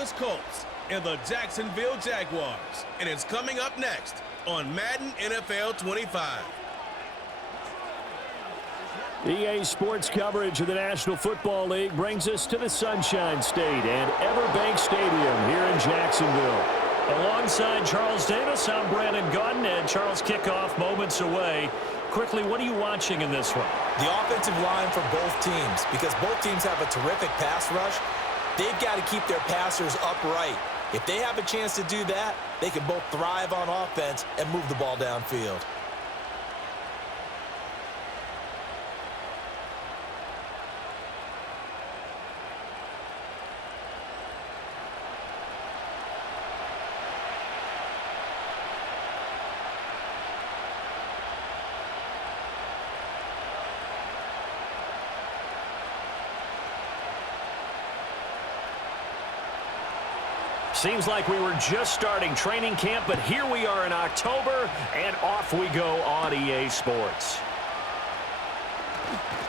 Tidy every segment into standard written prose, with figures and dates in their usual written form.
Indianapolis Colts and the Jacksonville Jaguars. And it's coming up next on Madden NFL 25. EA Sports coverage of the National Football League brings us to the Sunshine State and Everbank Stadium here in Jacksonville. Alongside Charles Davis, I'm Brandon Gunn, and Charles kickoff moments away. Quickly, what are you watching in this one? The offensive line for both teams, because both teams have a terrific pass rush. They've got to keep their passers upright. If they have a chance to do that, they can both thrive on offense and move the ball downfield. Seems like we were just starting training camp, but here we are in October, and off we go on EA Sports.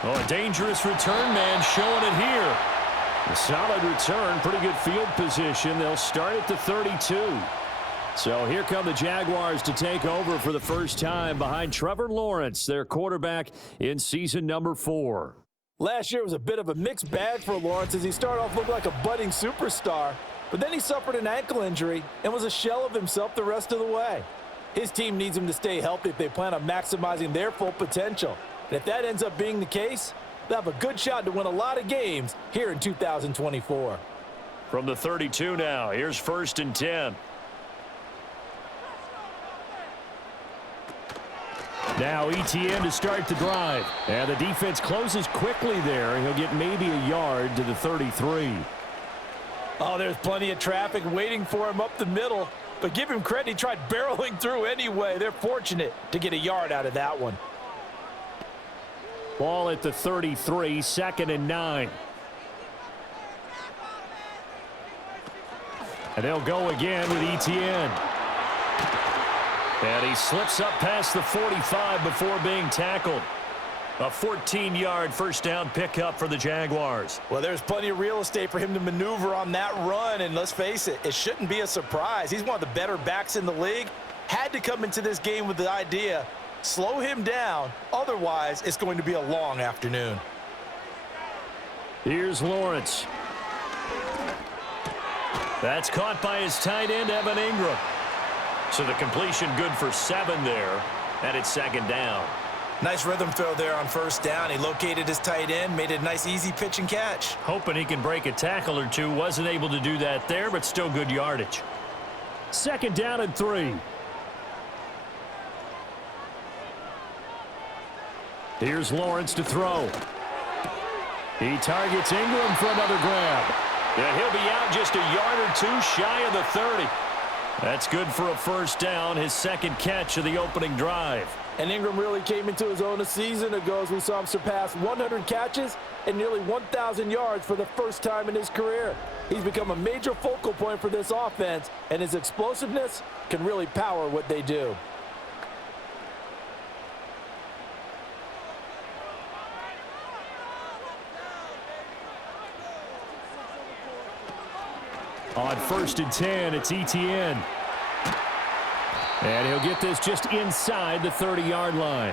Oh, a dangerous return man showing it here. A solid return, pretty good field position. They'll start at the 32. So here come the Jaguars to take over for the first time behind Trevor Lawrence, their quarterback in season number 4. Last year was a bit of a mixed bag for Lawrence as he started off looking like a budding superstar. But then he suffered an ankle injury and was a shell of himself the rest of the way. His team needs him to stay healthy if they plan on maximizing their full potential. And if that ends up being the case, they'll have a good shot to win a lot of games here in 2024. From the 32 now, here's 1st and 10. Now ETN to start the drive. And the defense closes quickly there. He'll get maybe a yard to the 33. Oh, there's plenty of traffic waiting for him up the middle. But give him credit, he tried barreling through anyway. They're fortunate to get a yard out of that one. Ball at the 33, 2nd and 9. And they'll go again with ETN. And he slips up past the 45 before being tackled. A 14-yard first down pickup for the Jaguars. Well, there's plenty of real estate for him to maneuver on that run, and let's face it, it shouldn't be a surprise. He's one of the better backs in the league. Had to come into this game with the idea, slow him down, otherwise it's going to be a long afternoon. Here's Lawrence. That's caught by his tight end, Evan Ingram. So the completion good for 7 there, and it's 2nd down. Nice rhythm throw there on 1st down. He located his tight end, made it a nice easy pitch and catch. Hoping he can break a tackle or two. Wasn't able to do that there, but still good yardage. 2nd down and 3. Here's Lawrence to throw. He targets Ingram for another grab. And he'll be out just a yard or two shy of the 30. That's good for a 1st down, his 2nd catch of the opening drive. And Ingram really came into his own a season ago as we saw him surpass 100 catches and nearly 1,000 yards for the first time in his career. He's become a major focal point for this offense, and his explosiveness can really power what they do. On 1st and 10, it's ETN. And he'll get this just inside the 30-yard line.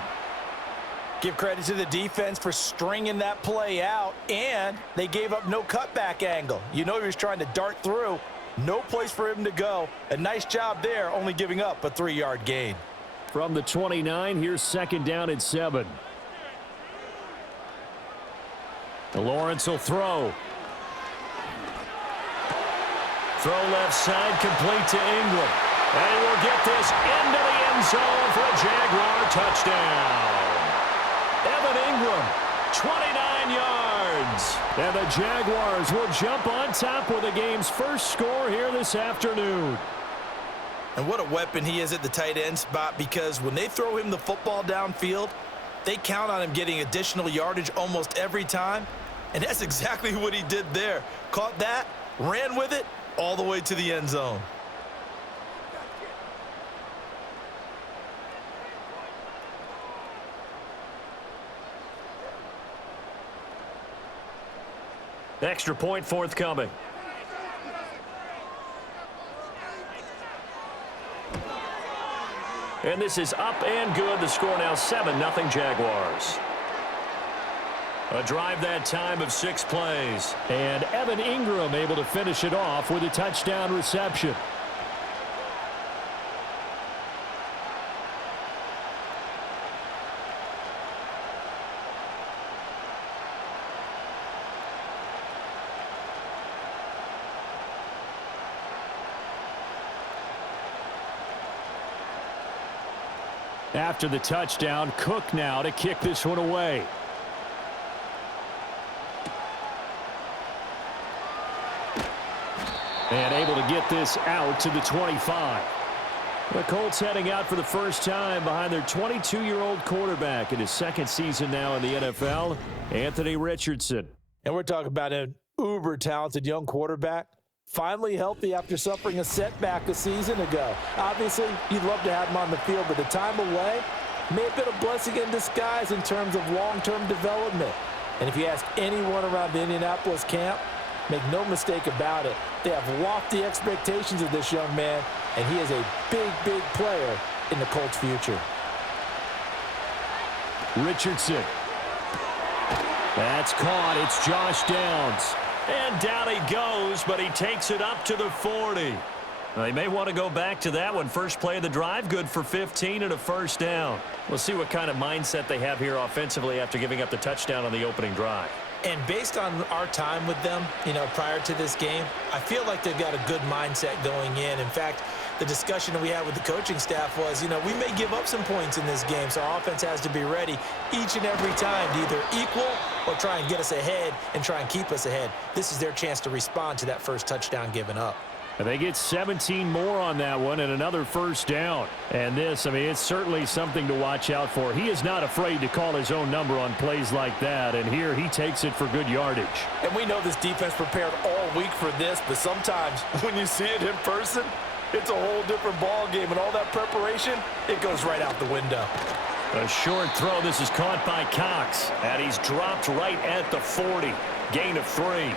Give credit to the defense for stringing that play out, and they gave up no cutback angle. You know he was trying to dart through. No place for him to go. A nice job there, only giving up a 3-yard gain. From the 29, here's 2nd down and 7. Lawrence will throw. Throw left side, complete to Ingram. And he will get this into the end zone for a Jaguar touchdown. Evan Ingram, 29 yards. And the Jaguars will jump on top with the game's first score here this afternoon. And what a weapon he is at the tight end spot, because when they throw him the football downfield, they count on him getting additional yardage almost every time. And that's exactly what he did there. Caught that, ran with it, all the way to the end zone. Extra point forthcoming. And this is up and good. The score now 7-0 Jaguars. A drive that time of 6 plays. And Evan Ingram able to finish it off with a touchdown reception. After the touchdown, Cook now to kick this one away. And able to get this out to the 25. The Colts heading out for the first time behind their 22-year-old quarterback in his second season now in the NFL, Anthony Richardson. And we're talking about an uber-talented young quarterback, finally healthy after suffering a setback a season ago. Obviously, you'd love to have him on the field, but the time away may have been a blessing in disguise in terms of long-term development. And if you ask anyone around the Indianapolis camp, make no mistake about it, they have lofty expectations of this young man, and he is a big, big player in the Colts' future. Richardson. That's caught. It's Josh Downs. And down he goes, but he takes it up to the 40. They may want to go back to that one. First play of the drive, good for 15 and a first down. We'll see what kind of mindset they have here offensively after giving up the touchdown on the opening drive. And based on our time with them, prior to this game, I feel like they've got a good mindset going in. In fact, the discussion that we had with the coaching staff was, we may give up some points in this game, so our offense has to be ready each and every time to either equal or try and get us ahead and try and keep us ahead. This is their chance to respond to that first touchdown given up. And they get 17 more on that one and another first down. And this, it's certainly something to watch out for. He is not afraid to call his own number on plays like that. And here he takes it for good yardage. And we know this defense prepared all week for this, but sometimes when you see it in person, it's a whole different ball game. And all that preparation, it goes right out the window. A short throw. This is caught by Cox. And he's dropped right at the 40. Gain of 3.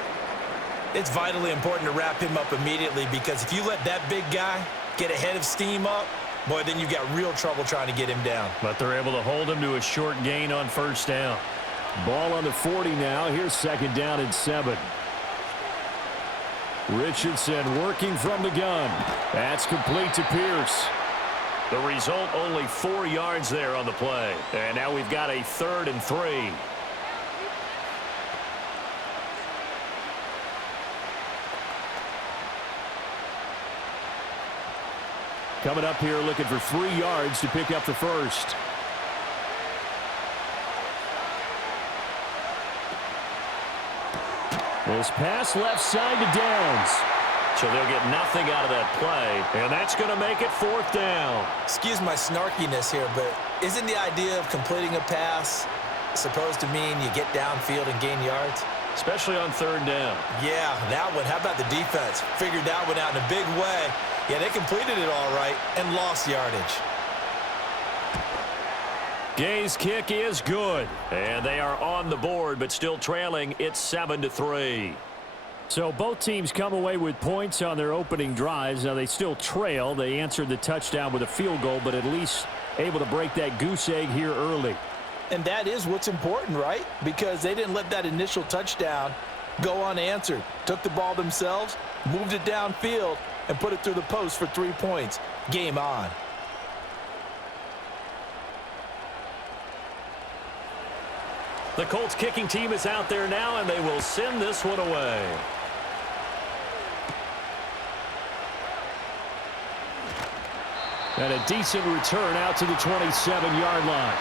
It's vitally important to wrap him up immediately, because if you let that big guy get ahead of steam up, boy, then you've got real trouble trying to get him down. But they're able to hold him to a short gain on first down. Ball on the 40 now. Here's second down and 7. Richardson working from the gun. That's complete to Pierce. The result, only 4 yards there on the play. And now we've got a 3rd and 3. Coming up here looking for 3 yards to pick up the first. This pass left side to Downs. So they'll get nothing out of that play, and that's going to make it 4th down. Excuse my snarkiness here, but isn't the idea of completing a pass supposed to mean you get downfield and gain yards? Especially on 3rd down. Yeah, that one. How about the defense? Figured that one out in a big way. Yeah, they completed it all right and lost yardage. Gay's kick is good. And they are on the board, but still trailing. It's 7-3. So both teams come away with points on their opening drives. Now they still trail. They answered the touchdown with a field goal, but at least able to break that goose egg here early. And that is what's important, right? Because they didn't let that initial touchdown go unanswered. Took the ball themselves, moved it downfield, and put it through the post for 3 points. Game on. The Colts kicking team is out there now, and they will send this one away. And a decent return out to the 27-yard line.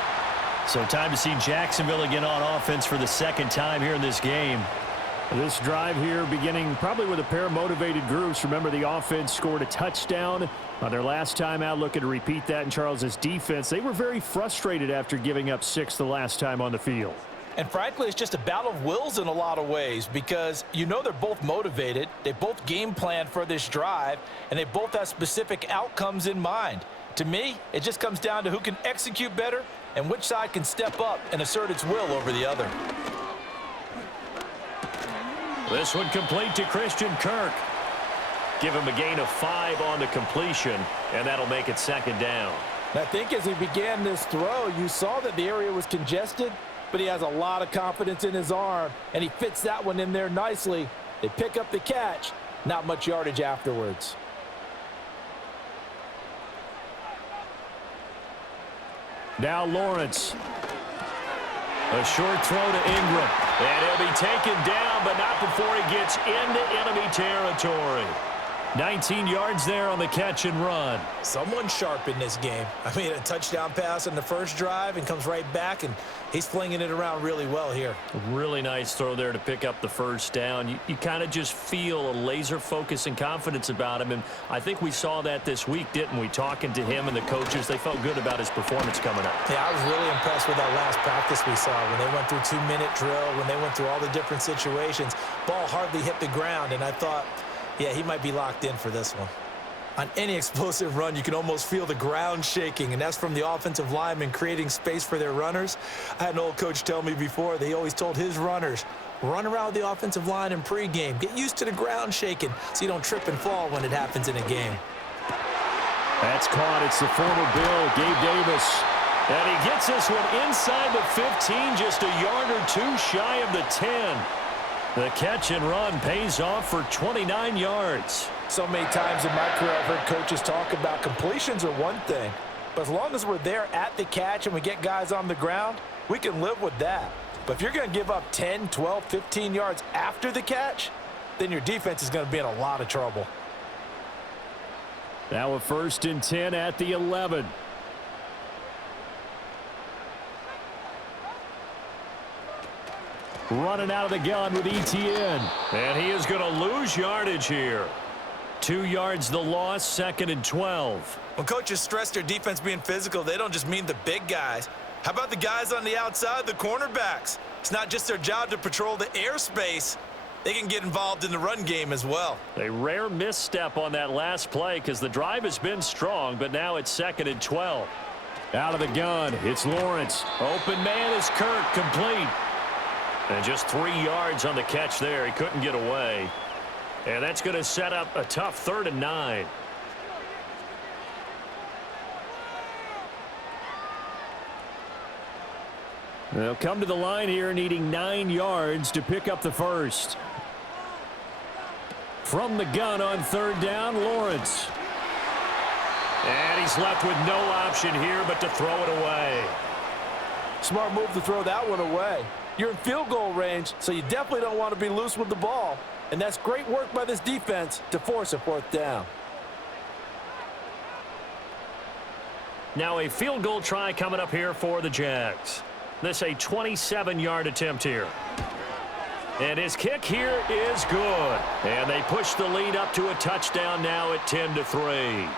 So time to see Jacksonville again on offense for the 2nd time here in this game. This drive here beginning probably with a pair of motivated groups. Remember, the offense scored a touchdown on their last time out, looking to repeat that in Charles's defense. They were very frustrated after giving up 6 the last time on the field. And frankly, it's just a battle of wills in a lot of ways, because they're both motivated. They both game planned for this drive, and they both have specific outcomes in mind. To me, it just comes down to who can execute better and which side can step up and assert its will over the other. This one complete to Christian Kirk. Give him a gain of 5 on the completion, and that'll make it 2nd down. I think as he began this throw, you saw that the area was congested, but he has a lot of confidence in his arm, and he fits that one in there nicely. They pick up the catch, not much yardage afterwards. Now Lawrence. A short throw to Ingram. And he'll be taken down, but not before he gets into enemy territory. 19 yards there on the catch and run. Someone sharp in this game. I mean, a touchdown pass on the first drive and comes right back, and he's flinging it around really well here. Really nice throw there to pick up the first down. You kind of just feel a laser focus and confidence about him, and I think we saw that this week, didn't we? Talking to him and the coaches, they felt good about his performance coming up. Yeah, I was really impressed with that last practice we saw when they went through 2-minute drill, when they went through all the different situations. Ball hardly hit the ground, and I thought, yeah, he might be locked in for this one. On any explosive run, you can almost feel the ground shaking, and that's from the offensive linemen creating space for their runners. I had an old coach tell me before, they always told his runners, run around the offensive line in pregame. Get used to the ground shaking so you don't trip and fall when it happens in a game. That's caught. It's the former Bill, Gabe Davis. And he gets this one inside the 15, just a yard or two shy of the 10. The catch and run pays off for 29 yards. So many times in my career I've heard coaches talk about completions are one thing, but as long as we're there at the catch and we get guys on the ground, we can live with that. But if you're going to give up 10, 12, 15 yards after the catch, then your defense is going to be in a lot of trouble. Now a 1st and 10 at the 11. Running out of the gun with ETN. And he is going to lose yardage here. 2 yards the loss, 2nd and 12. When coaches stress their defense being physical, they don't just mean the big guys. How about the guys on the outside, the cornerbacks? It's not just their job to patrol the airspace. They can get involved in the run game as well. A rare misstep on that last play because the drive has been strong, but now it's 2nd and 12. Out of the gun, it's Lawrence. Open man is Kirk, complete. And just 3 yards on the catch there. He couldn't get away. And that's going to set up a tough 3rd and 9. They'll come to the line here needing 9 yards to pick up the first. From the gun on 3rd down, Lawrence. And he's left with no option here but to throw it away. Smart move to throw that one away. You're in field goal range, so you definitely don't want to be loose with the ball. And that's great work by this defense to force a 4th down. Now a field goal try coming up here for the Jags. This a 27-yard attempt here. And his kick here is good. And they push the lead up to a touchdown now at 10-3.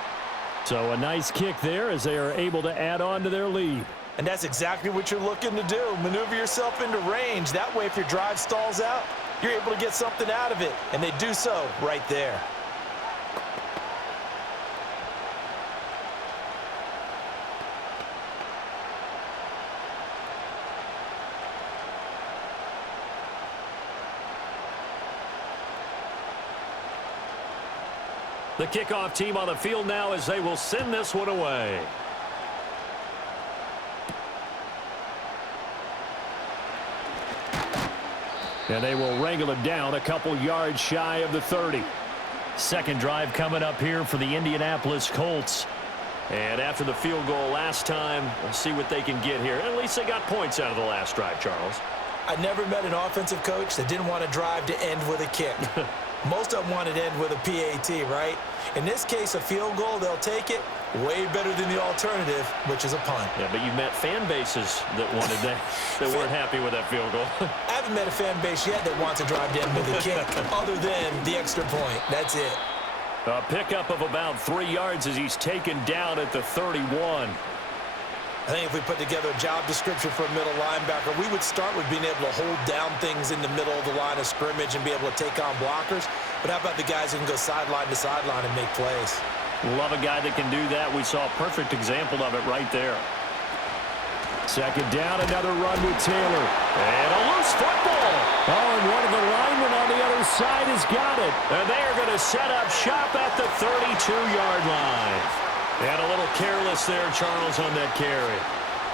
So a nice kick there as they are able to add on to their lead. And that's exactly what you're looking to do. Maneuver yourself into range. That way, if your drive stalls out, you're able to get something out of it. And they do so right there. The kickoff team on the field now as they will send this one away. And they will wrangle it down a couple yards shy of the 30. Second drive coming up here for the Indianapolis Colts. And after the field goal last time, we'll see what they can get here. At least they got points out of the last drive, Charles. I never met an offensive coach that didn't want to drive to end with a kick. Most of them wanted to end with a PAT, right? In this case, a field goal, they'll take it. Way better than the alternative, which is a punt. Yeah, but you met fan bases that wanted that, that weren't happy with that field goal. I haven't met a fan base yet that wants to drive to end with a kick, other than the extra point. That's it. A pickup of about 3 yards as he's taken down at the 31. I think if we put together a job description for a middle linebacker, we would start with being able to hold down things in the middle of the line of scrimmage and be able to take on blockers. But how about the guys who can go sideline to sideline and make plays? Love a guy that can do that. We saw a perfect example of it right there. Second down, another run with Taylor. And a loose football. Oh, and one of the linemen on the other side has got it. And they are going to set up shop at the 32-yard line. And a little careless there, Charles, on that carry.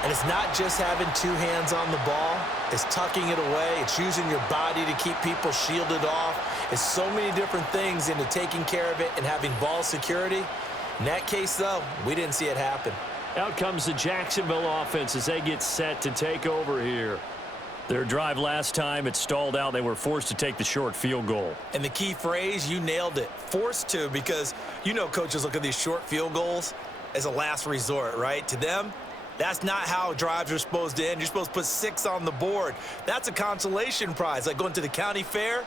And it's not just having two hands on the ball. It's tucking it away. It's using your body to keep people shielded off. It's so many different things into taking care of it and having ball security. In that case, though, we didn't see it happen. Out comes the Jacksonville offense as they get set to take over here. Their drive last time, it stalled out. They were forced to take the short field goal. And the key phrase, you nailed it, forced to, because you know coaches look at these short field goals as a last resort, right? To them, that's not how drives are supposed to end. You're supposed to put 6 on the board. That's a consolation prize. Like going to the county fair,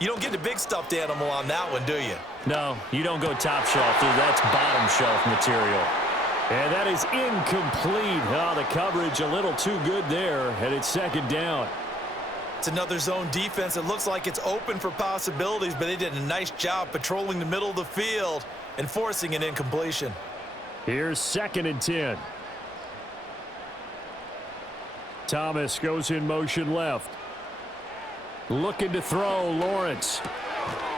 you don't get the big stuffed animal on that one, do you? No, you don't go top shelf, dude. That's bottom shelf material. And that is incomplete. Oh, the coverage a little too good there, and it's second down. It's another zone defense. It looks like it's open for possibilities, but they did a nice job patrolling the middle of the field and forcing an incompletion. Here's 2nd and 10. Thomas goes in motion left. Looking to throw, Lawrence.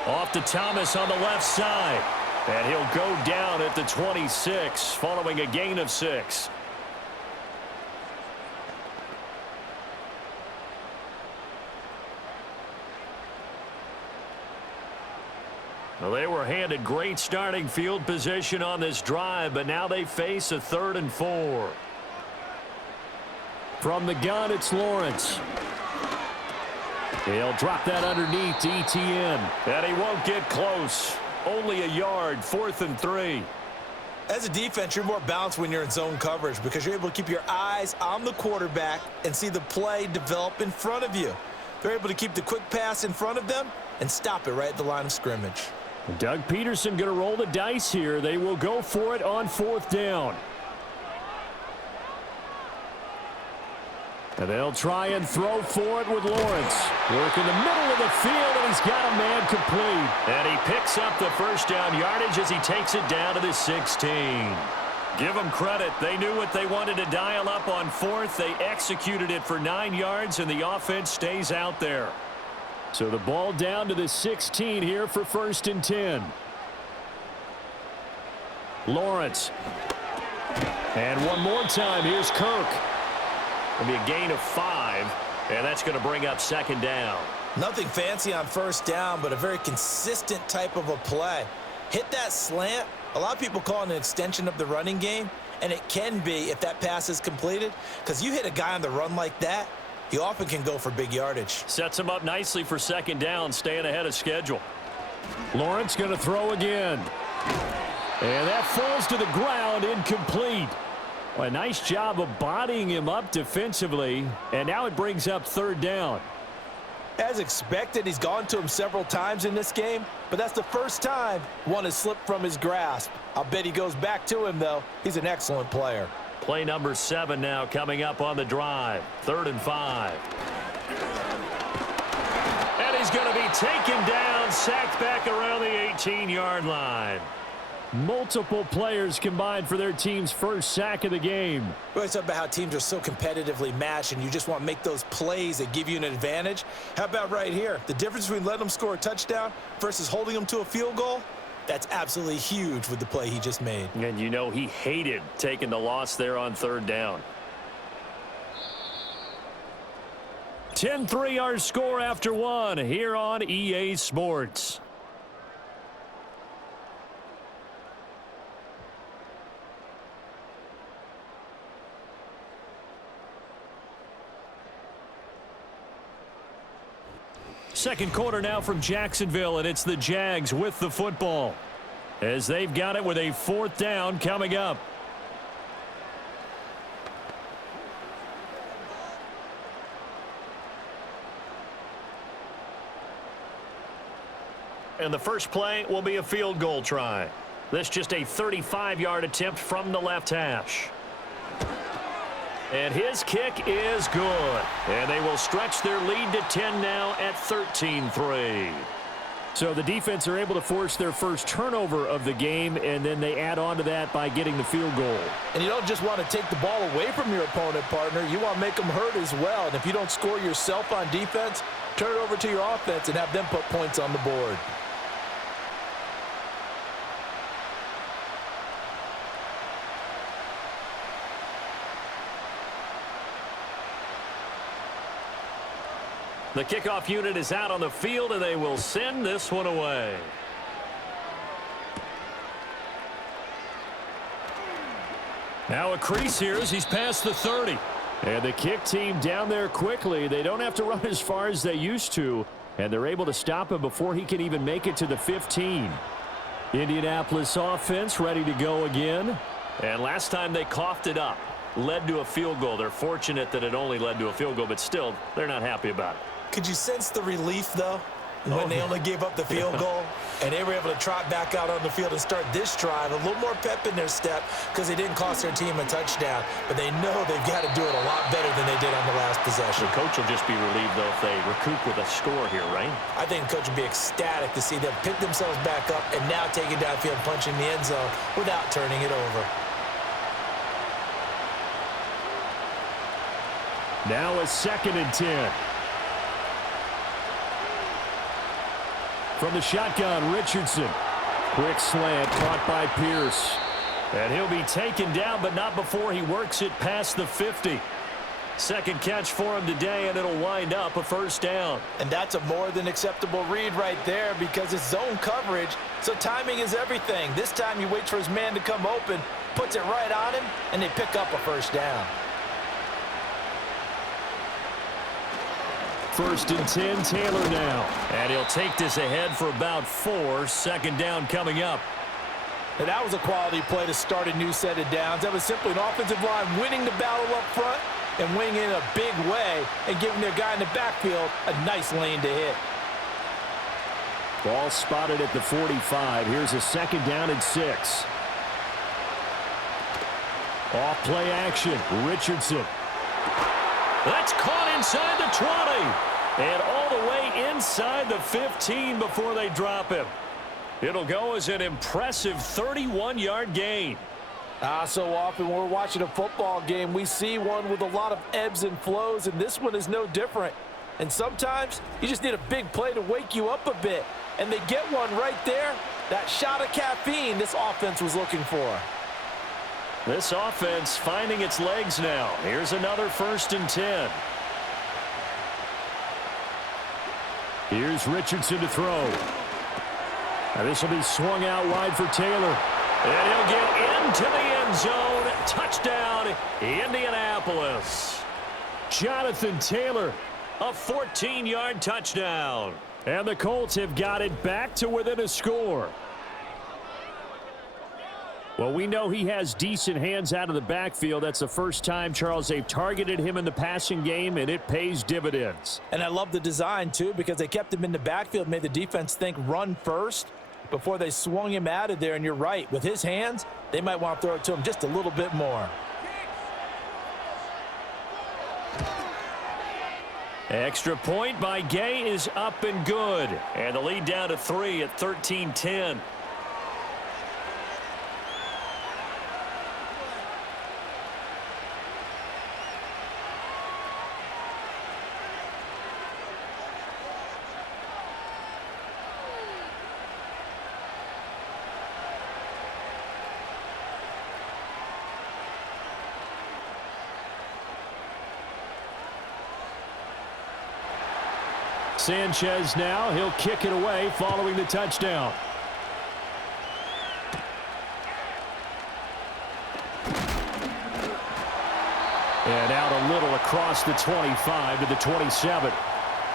Off to Thomas on the left side. And he'll go down at the 26 following a gain of 6. Well, they were handed great starting field position on this drive, but now they face a 3rd and 4. From the gun, it's Lawrence. He'll drop that underneath to ETN. And he won't get close. Only a yard, 4th and 3. As a defense, you're more balanced when you're in zone coverage because you're able to keep your eyes on the quarterback and see the play develop in front of you. They're able to keep the quick pass in front of them and stop it right at the line of scrimmage. Doug Peterson going to roll the dice here. They will go for it on 4th down. And they'll try and throw for it with Lawrence. Work in the middle of the field, and he's got a man complete. And he picks up the first down yardage as he takes it down to the 16. Give them credit. They knew what they wanted to dial up on 4th. They executed it for 9 yards, and the offense stays out there. So the ball down to the 16 here for 1st and 10. Lawrence. And one more time, here's Kirk. It'll be a gain of 5, and that's going to bring up 2nd down. Nothing fancy on 1st down, but a very consistent type of a play. Hit that slant. A lot of people call it an extension of the running game, and it can be if that pass is completed, because you hit a guy on the run like that, he often can go for big yardage. Sets him up nicely for 2nd down, staying ahead of schedule. Lawrence going to throw again. And that falls to the ground, incomplete. Well, a nice job of bodying him up defensively, and now it brings up 3rd down. As expected, he's gone to him several times in this game, but that's the first time one has slipped from his grasp. I'll bet he goes back to him, though. He's an excellent player. Play number 7 now coming up on the drive. 3rd and 5. And he's going to be taken down, sacked back around the 18-yard line. Multiple players combined for their team's first sack of the game. We always talk about how teams are so competitively matched and you just want to make those plays that give you an advantage. How about right here? The difference between letting them score a touchdown versus holding them to a field goal? That's absolutely huge with the play he just made. And you know he hated taking the loss there on 3rd down. 10-3 our score after 1 here on EA Sports. Second quarter now from Jacksonville, and it's the Jags with the football as they've got it with a 4th down coming up. And the first play will be a field goal try. This just a 35-yard attempt from the left hash. And his kick is good. And they will stretch their lead to 10 now at 13-3. So the defense are able to force their first turnover of the game, and then they add on to that by getting the field goal. And you don't just want to take the ball away from your opponent, partner. You want to make them hurt as well. And if you don't score yourself on defense, turn it over to your offense and have them put points on the board. The kickoff unit is out on the field, and they will send this one away. Now a crease here as he's past the 30. And the kick team down there quickly. They don't have to run as far as they used to, and they're able to stop him before he can even make it to the 15. Indianapolis offense ready to go again. And last time they coughed it up, led to a field goal. They're fortunate that it only led to a field goal, but still, they're not happy about it. Could you sense the relief, though, when they only gave up the field goal and they were able to trot back out on the field and start this drive? A little more pep in their step because they didn't cost their team a touchdown, but they know they've got to do it a lot better than they did on the last possession. The coach will just be relieved, though, if they recoup with a score here, right? I think the coach will be ecstatic to see them pick themselves back up and now take it downfield, punching the end zone without turning it over. Now a 2nd and 10. From the shotgun, Richardson. Quick slant caught by Pierce. And he'll be taken down, but not before he works it past the 50. Second catch for him today, and it'll wind up a first down. And that's a more than acceptable read right there because it's zone coverage, so timing is everything. This time he waits for his man to come open, puts it right on him, and they pick up a first down. 1st and 10, Taylor now. And he'll take this ahead for about 4. Second down coming up. And that was a quality play to start a new set of downs. That was simply an offensive line winning the battle up front and winning in a big way and giving their guy in the backfield a nice lane to hit. Ball spotted at the 45. Here's a 2nd down and 6. Off play action. Richardson. That's caught inside the 20. And all the way inside the 15 before they drop him. It'll go as an impressive 31-yard gain. So often when we're watching a football game, we see one with a lot of ebbs and flows, and this one is no different. And sometimes you just need a big play to wake you up a bit. And they get one right there. That shot of caffeine this offense was looking for. This offense finding its legs now. Here's another 1st and 10. Here's Richardson to throw. Now this will be swung out wide for Taylor. And he'll get into the end zone. Touchdown, Indianapolis. Jonathan Taylor. A 14-yard touchdown. And the Colts have got it back to within a score. Well, we know he has decent hands out of the backfield. That's the first time, Charles, they've targeted him in the passing game, and it pays dividends. And I love the design, too, because they kept him in the backfield, made the defense think run first before they swung him out of there. And you're right, with his hands, they might want to throw it to him just a little bit more. Extra point by Gay is up and good. And the lead down to 3 at 13-10. Sanchez now. He'll kick it away following the touchdown. And out a little across the 25 to the 27.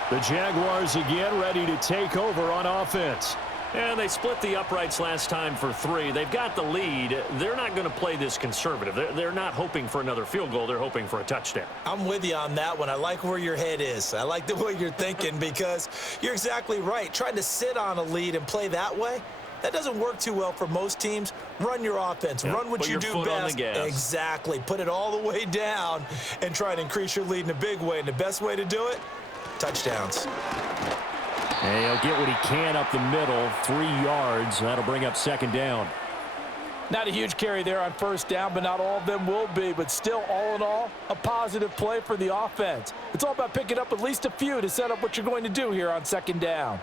The Jaguars again ready to take over on offense. And they split the uprights last time for 3. They've got the lead. They're not going to play this conservative. They're not hoping for another field goal. They're hoping for a touchdown. I'm with you on that one. I like where your head is. I like the way you're thinking because you're exactly right. Trying to sit on a lead and play that way, that doesn't work too well for most teams. Run your offense. Yep. Run what you do best. Exactly. Put it all the way down and try to increase your lead in a big way. And the best way to do it, touchdowns. And he'll get what he can up the middle, 3 yards. That'll bring up 2nd down. Not a huge carry there on 1st down, but not all of them will be. But still, all in all, a positive play for the offense. It's all about picking up at least a few to set up what you're going to do here on 2nd down.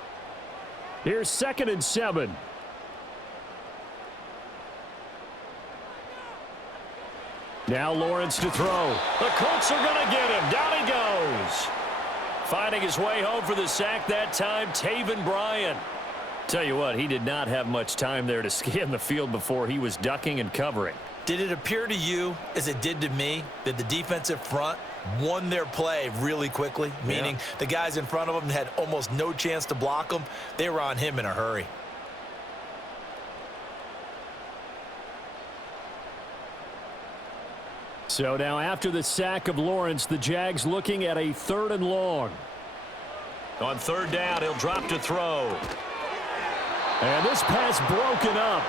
Here's 2nd and 7. Now Lawrence to throw. The Colts are going to get him. Down he goes. Finding his way home for the sack that time, Taven Bryan. Tell you what, he did not have much time there to scan the field before he was ducking and covering. Did it appear to you, as it did to me, that the defensive front won their play really quickly? Meaning the guys in front of them had almost no chance to block them. They were on him in a hurry. So now after the sack of Lawrence, the Jags looking at a 3rd and long. On 3rd down, he'll drop to throw. And this pass broken up.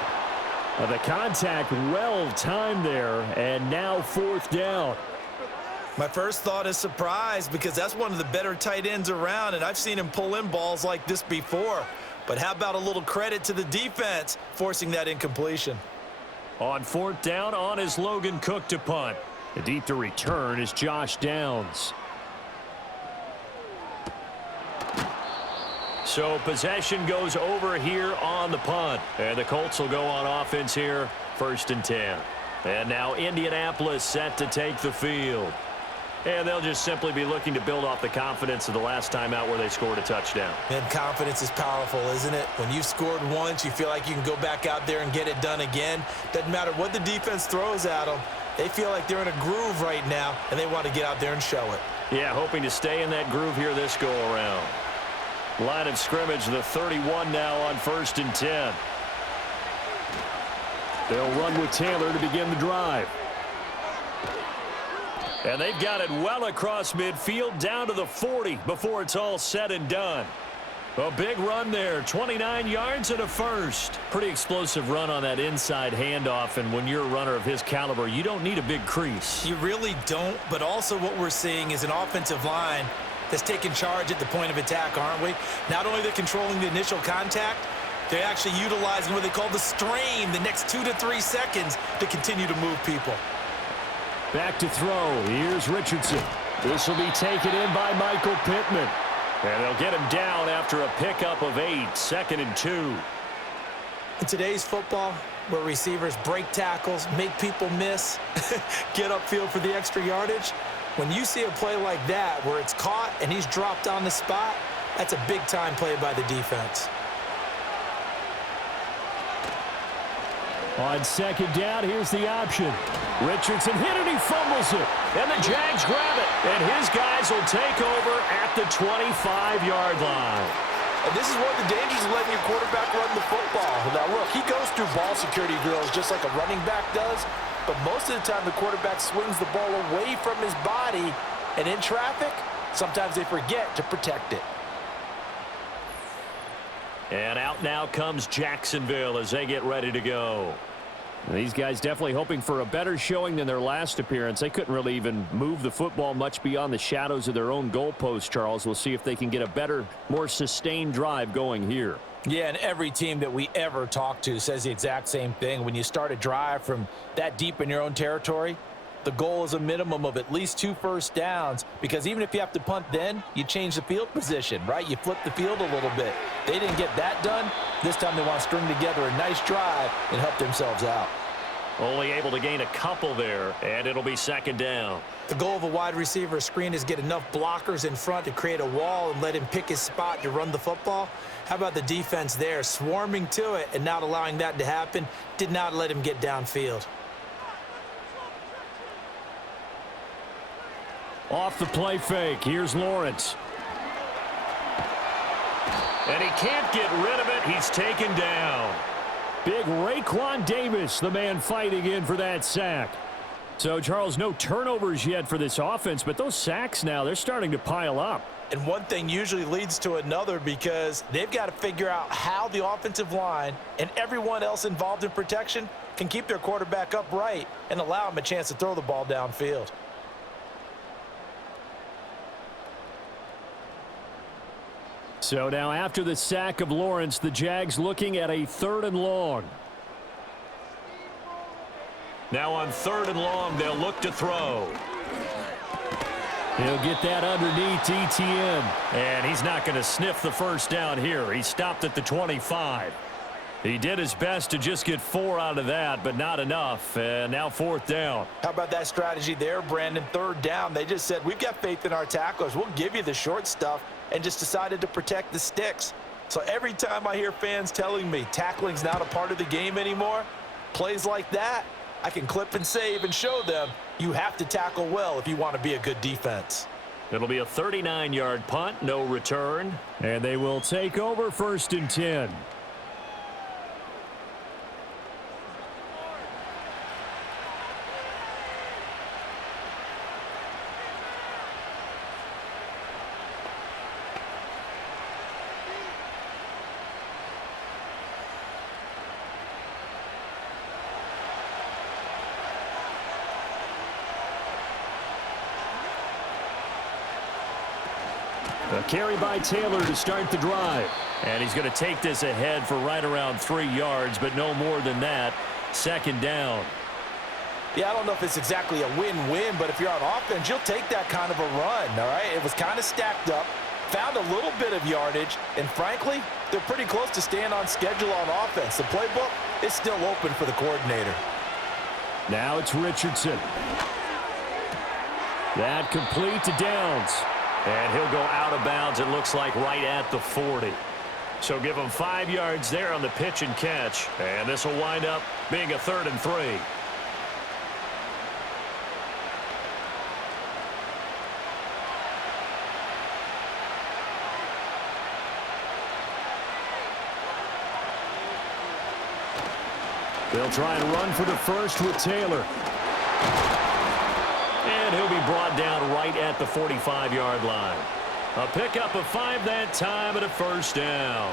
The contact well timed there, and now 4th down. My first thought is surprise because that's one of the better tight ends around, and I've seen him pull in balls like this before. But how about a little credit to the defense forcing that incompletion? On 4th down, on is Logan Cook to punt. The deep to return is Josh Downs. So possession goes over here on the punt. And the Colts will go on offense here, 1st and 10. And now Indianapolis set to take the field. And they'll just simply be looking to build off the confidence of the last time out where they scored a touchdown. And confidence is powerful, isn't it? When you've scored once, you feel like you can go back out there and get it done again. Doesn't matter what the defense throws at them. They feel like they're in a groove right now, and they want to get out there and show it. Yeah, hoping to stay in that groove here this go-around. Line of scrimmage, the 31 now on 1st and 10. They'll run with Taylor to begin the drive. And they've got it well across midfield down to the 40 before it's all said and done. A big run there, 29 yards and a first. Pretty explosive run on that inside handoff, and when you're a runner of his caliber, you don't need a big crease. You really don't, but also what we're seeing is an offensive line that's taking charge at the point of attack, aren't we? Not only are they controlling the initial contact, they're actually utilizing what they call the strain the next 2 to 3 seconds to continue to move people. Back to throw. Here's Richardson. This will be taken in by Michael Pittman. And they'll get him down after a pickup of 8, 2nd and 2. In today's football, where receivers break tackles, make people miss, get upfield for the extra yardage, when you see a play like that where it's caught and he's dropped on the spot, that's a big-time play by the defense. On 2nd down, here's the option. Richardson hit it, he fumbles it. And the Jags grab it. And his guys will take over at the 25-yard line. And this is one of the dangers of letting your quarterback run the football. Now, look, he goes through ball security drills just like a running back does, but most of the time the quarterback swings the ball away from his body, and in traffic, sometimes they forget to protect it. And out now comes Jacksonville as they get ready to go. These guys definitely hoping for a better showing than their last appearance. They couldn't really even move the football much beyond the shadows of their own goalpost, Charles. We'll see if they can get a better, more sustained drive going here. Yeah, and every team that we ever talk to says the exact same thing. When you start a drive from that deep in your own territory, the goal is a minimum of at least 2 first downs, because even if you have to punt then, you change the field position, right? You flip the field a little bit. They didn't get that done. This time they want to string together a nice drive and help themselves out. Only able to gain a couple there, and it'll be 2nd down. The goal of a wide receiver screen is get enough blockers in front to create a wall and let him pick his spot to run the football. How about the defense there, swarming to it and not allowing that to happen? Did not let him get downfield. Off the play fake, here's Lawrence. And he can't get rid of it. He's taken down. Big Raekwon Davis, the man fighting in for that sack. So, Charles, no turnovers yet for this offense, but those sacks now, they're starting to pile up. And one thing usually leads to another, because they've got to figure out how the offensive line and everyone else involved in protection can keep their quarterback upright and allow him a chance to throw the ball downfield. So now after the sack of Lawrence, the Jags looking at a 3rd and long. Now on 3rd and long, they'll look to throw. He'll get that underneath Etienne. And he's not going to sniff the first down here. He stopped at the 25. He did his best to just get 4 out of that, but not enough. And now 4th down. How about that strategy there, Brandon? 3rd down. They just said, we've got faith in our tacklers. We'll give you the short stuff, and just decided to protect the sticks. So every time I hear fans telling me tackling's not a part of the game anymore, plays like that, I can clip and save and show them you have to tackle well if you want to be a good defense. It'll be a 39-yard punt, no return. And they will take over 1st and 10. A carry by Taylor to start the drive. And he's going to take this ahead for right around 3 yards, but no more than that. 2nd down. Yeah, I don't know if it's exactly a win-win, but if you're on offense, you'll take that kind of a run, all right? It was kind of stacked up, found a little bit of yardage, and frankly, they're pretty close to staying on schedule on offense. The playbook is still open for the coordinator. Now it's Richardson. That complete to Downs. And he'll go out of bounds, it looks like, right at the 40. So give him 5 yards there on the pitch and catch. And this will wind up being a 3rd and 3. They'll try and run for the first with Taylor. And he'll be brought down right at the 45-yard line. A pickup of 5 that time and a 1st down.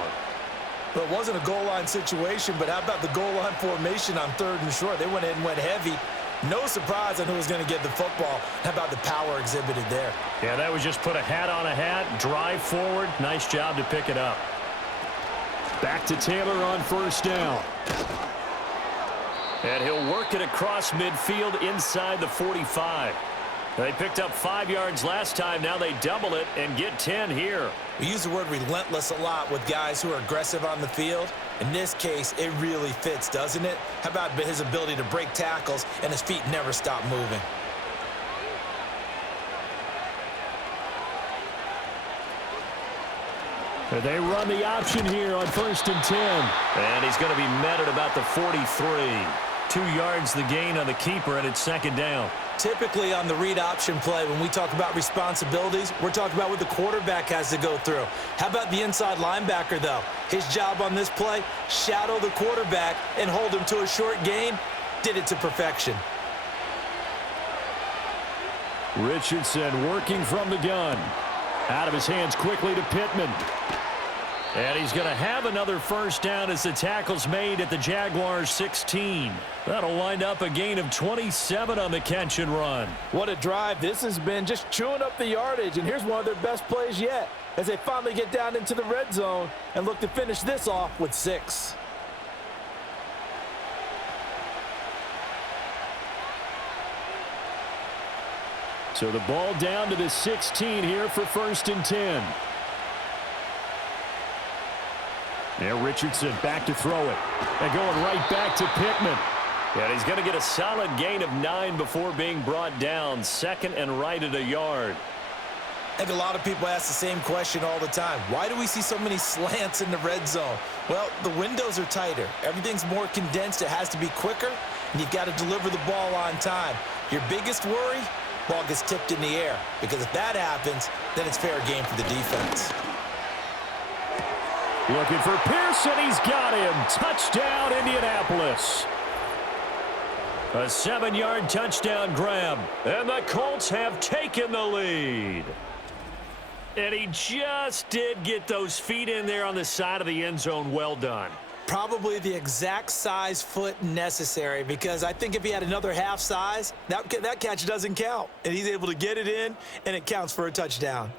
Well, it wasn't a goal line situation, but how about the goal line formation on 3rd and short? They went in and went heavy. No surprise on who was going to get the football. How about the power exhibited there? Yeah, that was just put a hat on a hat, drive forward. Nice job to pick it up. Back to Taylor on 1st down. And he'll work it across midfield inside the 45. They picked up 5 yards last time. Now they double it and get 10 here. We use the word relentless a lot with guys who are aggressive on the field. In this case, it really fits, doesn't it? How about his ability to break tackles and his feet never stop moving? They run the option here on 1st and 10. And he's going to be met at about the 43. 2 yards the gain on the keeper, and it's 2nd down. Typically on the read option play, when we talk about responsibilities, we're talking about what the quarterback has to go through. How about the inside linebacker, though? His job on this play, shadow the quarterback and hold him to a short gain. Did it to perfection. Richardson working from the gun. Out of his hands quickly to Pittman. And he's going to have another 1st down as the tackle's made at the Jaguars 16. That'll wind up a gain of 27 on the catch and run. What a drive this has been, just chewing up the yardage. And here's one of their best plays yet as they finally get down into the red zone and look to finish this off with 6. So the ball down to the 16 here for 1st and 10. Now Richardson back to throw it. And going right back to Pittman. And he's going to get a solid gain of 9 before being brought down. 2nd and right at a yard. I think a lot of people ask the same question all the time. Why do we see so many slants in the red zone? Well, the windows are tighter. Everything's more condensed. It has to be quicker, and you've got to deliver the ball on time. Your biggest worry? Ball gets tipped in the air, because if that happens, then it's fair game for the defense. Looking for Pearson. He's got him. Touchdown, Indianapolis. A 7-yard touchdown grab. And the Colts have taken the lead. And he just did get those feet in there on the side of the end zone. Well done. Probably the exact size foot necessary, because I think if he had another half size, that catch doesn't count. And he's able to get it in, and it counts for a touchdown.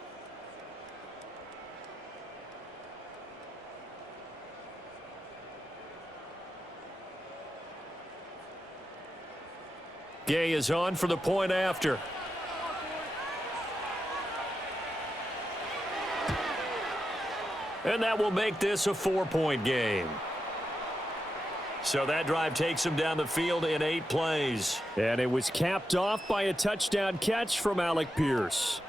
Gay is on for the point after. And that will make this a 4-point game. So that drive takes him down the field in 8 plays. And it was capped off by a touchdown catch from Alec Pierce.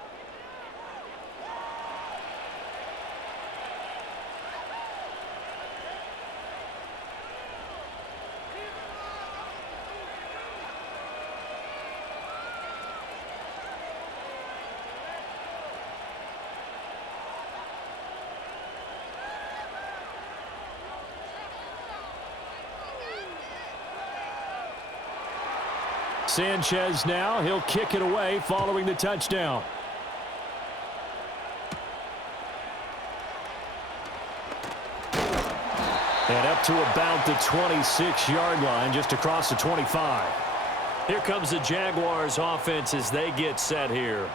Sanchez now, he'll kick it away following the touchdown. And up to about the 26-yard line, just across the 25. Here comes the Jaguars offense as they get set here.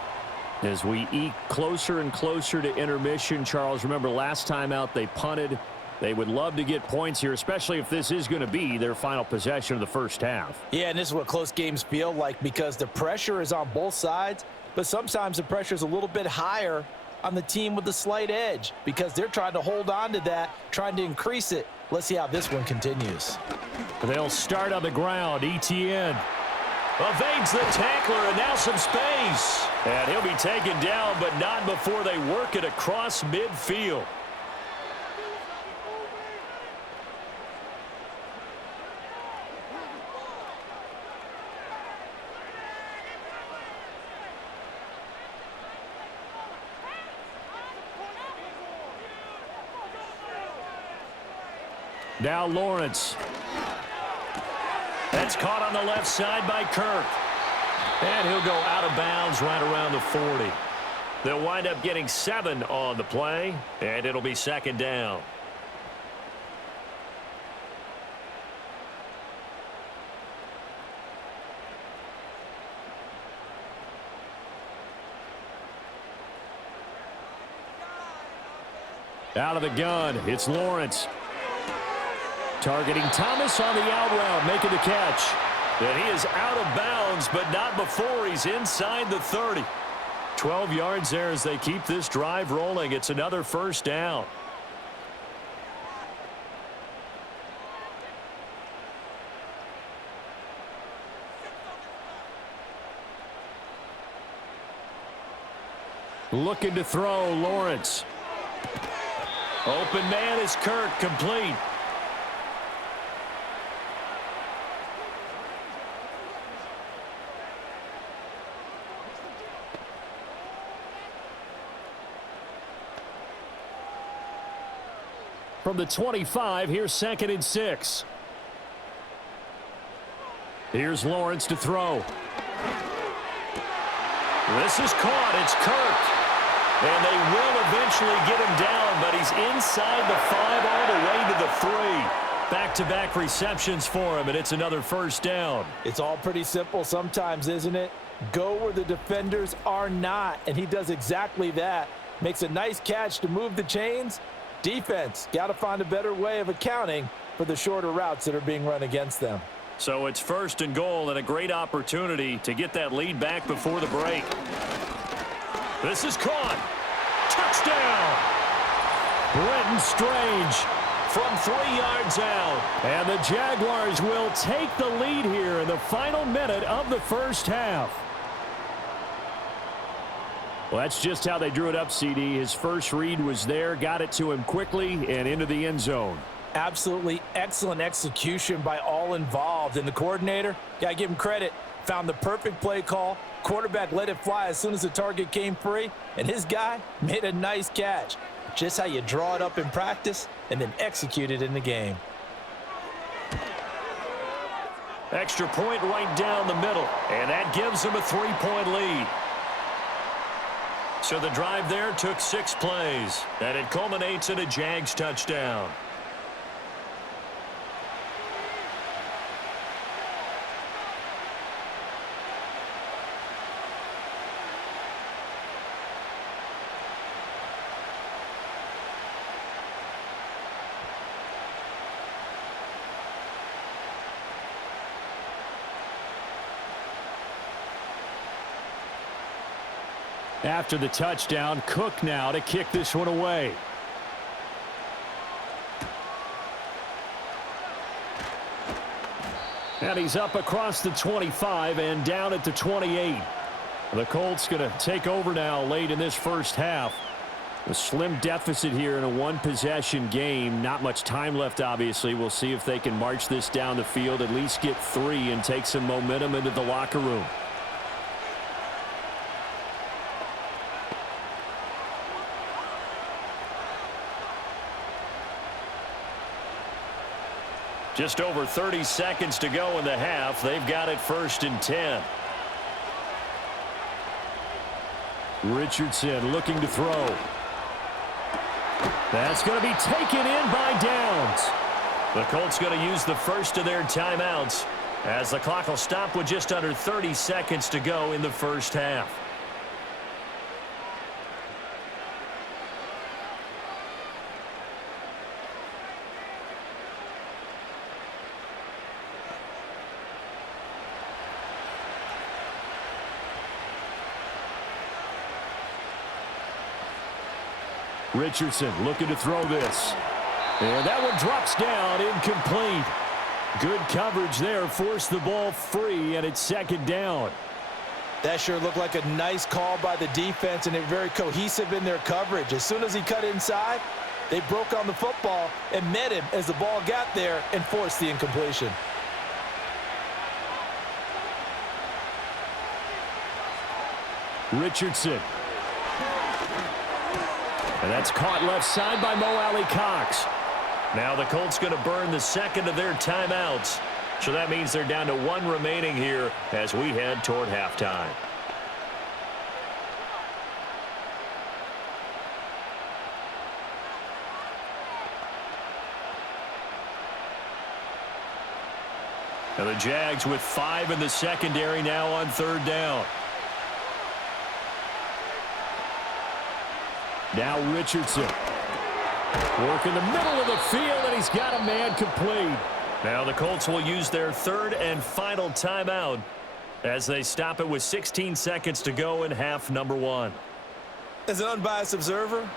As we eke closer and closer to intermission, Charles, remember last time out they punted. They would love to get points here, especially if this is going to be their final possession of the first half. Yeah, and this is what close games feel like because the pressure is on both sides, but sometimes the pressure is a little bit higher on the team with the slight edge because they're trying to hold on to that, trying to increase it. Let's see how this one continues. They'll start on the ground. Etienne evades the tackler, and now some space. And he'll be taken down, but not before they work it across midfield. Now Lawrence. That's caught on the left side by Kirk. And he'll go out of bounds right around the 40. They'll wind up getting 7 on the play, and it'll be second down. Out of the gun, it's Lawrence. Targeting Thomas on the out route, making the catch. And he is out of bounds, but not before he's inside the 30. 12 yards there as they keep this drive rolling. It's another first down. Looking to throw, Lawrence. Open man is Kirk, complete. From the 25, here's 2nd and 6. Here's Lawrence to throw. This is caught. It's Kirk. And they will eventually get him down, but he's inside the 5 all the way to the 3. Back-to-back receptions for him, and it's another first down. It's all pretty simple sometimes, isn't it? Go where the defenders are not, and he does exactly that. Makes a nice catch to move the chains. Defense, got to find a better way of accounting for the shorter routes that are being run against them. So it's 1st and goal and a great opportunity to get that lead back before the break. This is caught. Touchdown. Brenton Strange from 3 yards out. And the Jaguars will take the lead here in the final minute of the first half. Well, that's just how they drew it up, CD. His first read was there, got it to him quickly and into the end zone. Absolutely excellent execution by all involved. And the coordinator, got to give him credit, found the perfect play call. Quarterback let it fly as soon as the target came free, and his guy made a nice catch. Just how you draw it up in practice and then execute it in the game. Extra point right down the middle, and that gives them a 3-point lead. So the drive there took 6 plays, and it culminates in a Jags touchdown. After the touchdown, Cook now to kick this one away. And he's up across the 25 and down at the 28. The Colts going to take over now late in this first half. A slim deficit here in a one-possession game. Not much time left, obviously. We'll see if they can march this down the field, at least get 3 and take some momentum into the locker room. Just over 30 seconds to go in the half. They've got it 1st and 10. Richardson looking to throw. That's going to be taken in by Downs. The Colts going to use the first of their timeouts as the clock will stop with just under 30 seconds to go in the first half. Richardson looking to throw this. And that one drops down, incomplete. Good coverage there, forced the ball free, and it's 2nd down. That sure looked like a nice call by the defense, and they're very cohesive in their coverage. As soon as he cut inside, they broke on the football and met him as the ball got there and forced the incompletion. Richardson. And that's caught left side by Mo Alley-Cox. Now the Colts going to burn the second of their timeouts. So that means they're down to 1 remaining here as we head toward halftime. And the Jags with 5 in the secondary now on 3rd down. Now Richardson. Work in the middle of the field, and he's got a man complete. Now the Colts will use their 3rd and final timeout as they stop it with 16 seconds to go in half number 1. As an unbiased observer,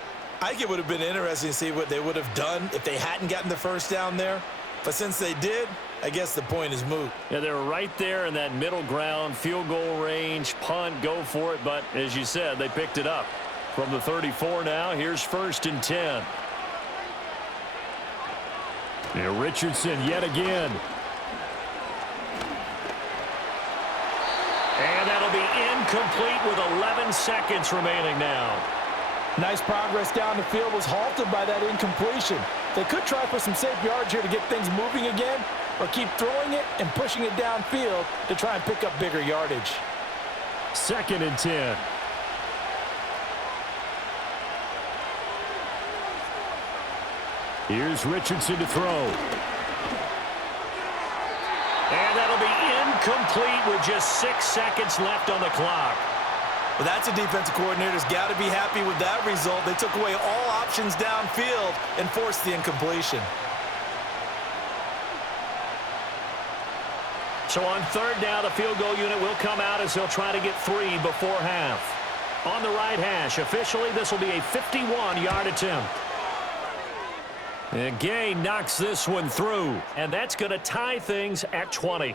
I think it would have been interesting to see what they would have done if they hadn't gotten the first down there. But since they did, I guess the point is moot. Yeah, they're right there in that middle ground, field goal range, punt, go for it. But as you said, they picked it up. From the 34 now, here's 1st and 10. Now Richardson yet again. And that'll be incomplete with 11 seconds remaining now. Nice progress down the field was halted by that incompletion. They could try for some safe yards here to get things moving again, or keep throwing it and pushing it downfield to try and pick up bigger yardage. 2nd and 10. Here's Richardson to throw. And that'll be incomplete with just 6 seconds left on the clock. Well, that's a defensive coordinator's got to be happy with that result. They took away all options downfield and forced the incompletion. So on 3rd down, the field goal unit will come out as he'll try to get 3 before half. On the right hash, officially this will be a 51-yard attempt. And Gay knocks this one through, and that's going to tie things at 20.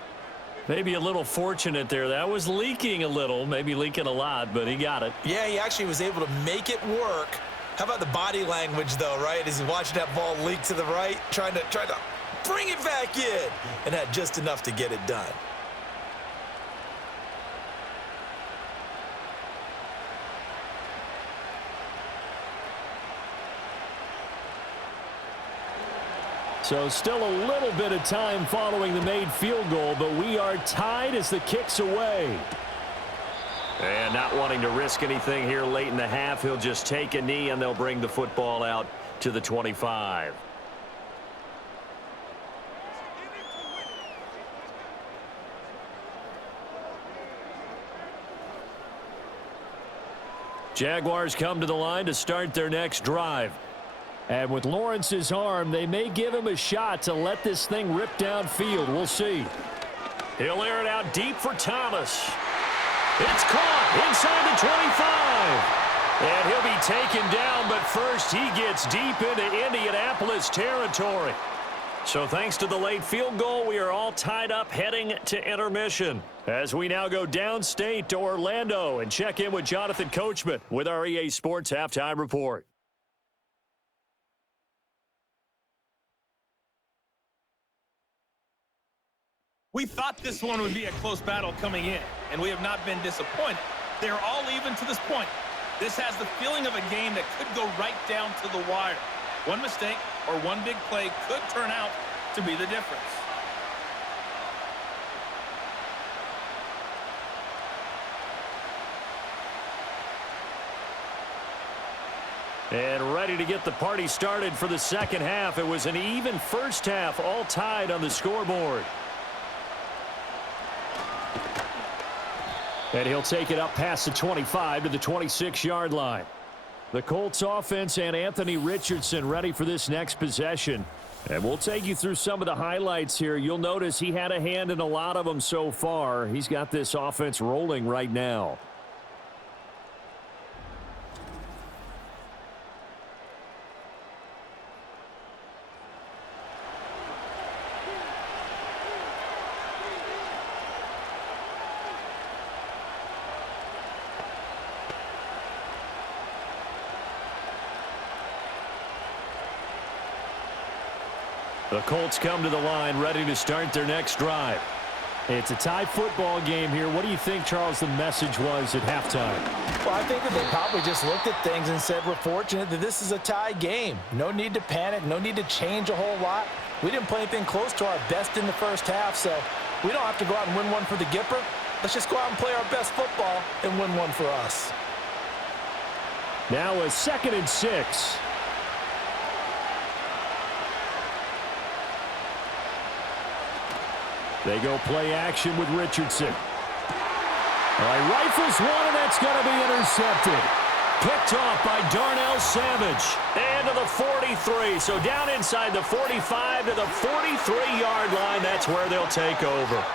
Maybe a little fortunate there. That was leaking a little, maybe leaking a lot, but he got it. Yeah, he actually was able to make it work. How about the body language, though, right? As he's watching that ball leak to the right, trying to bring it back in, and had just enough to get it done. So still a little bit of time following the made field goal, but we are tied as the kick's away. And not wanting to risk anything here late in the half, he'll just take a knee and they'll bring the football out to the 25. Jaguars come to the line to start their next drive. And with Lawrence's arm, they may give him a shot to let this thing rip downfield. We'll see. He'll air it out deep for Thomas. It's caught inside the 25. And he'll be taken down, but first he gets deep into Indianapolis territory. So thanks to the late field goal, we are all tied up heading to intermission. As we now go downstate to Orlando and check in with Jonathan Coachman with our EA Sports Halftime Report. We thought this one would be a close battle coming in, and we have not been disappointed. They're all even to this point. This has the feeling of a game that could go right down to the wire. One mistake or one big play could turn out to be the difference. And ready to get the party started for the second half. It was an even first half, all tied on the scoreboard. And he'll take it up past the 25 to the 26-yard line. The Colts offense and Anthony Richardson ready for this next possession. And we'll take you through some of the highlights here. You'll notice he had a hand in a lot of them so far. He's got this offense rolling right now. The Colts come to the line ready to start their next drive. It's a tie football game here. What do you think, Charles, the message was at halftime? Well, I think that they probably just looked at things and said, we're fortunate that this is a tie game. No need to panic. No need to change a whole lot. We didn't play anything close to our best in the first half, so we don't have to go out and win one for the Gipper. Let's just go out and play our best football and win one for us. Now a 2nd and 6. They go play action with Richardson. All right, rifles one, and that's going to be intercepted. Picked off by Darnell Savage. And to the 43. So down inside the 45 to the 43-yard line. That's where they'll take over.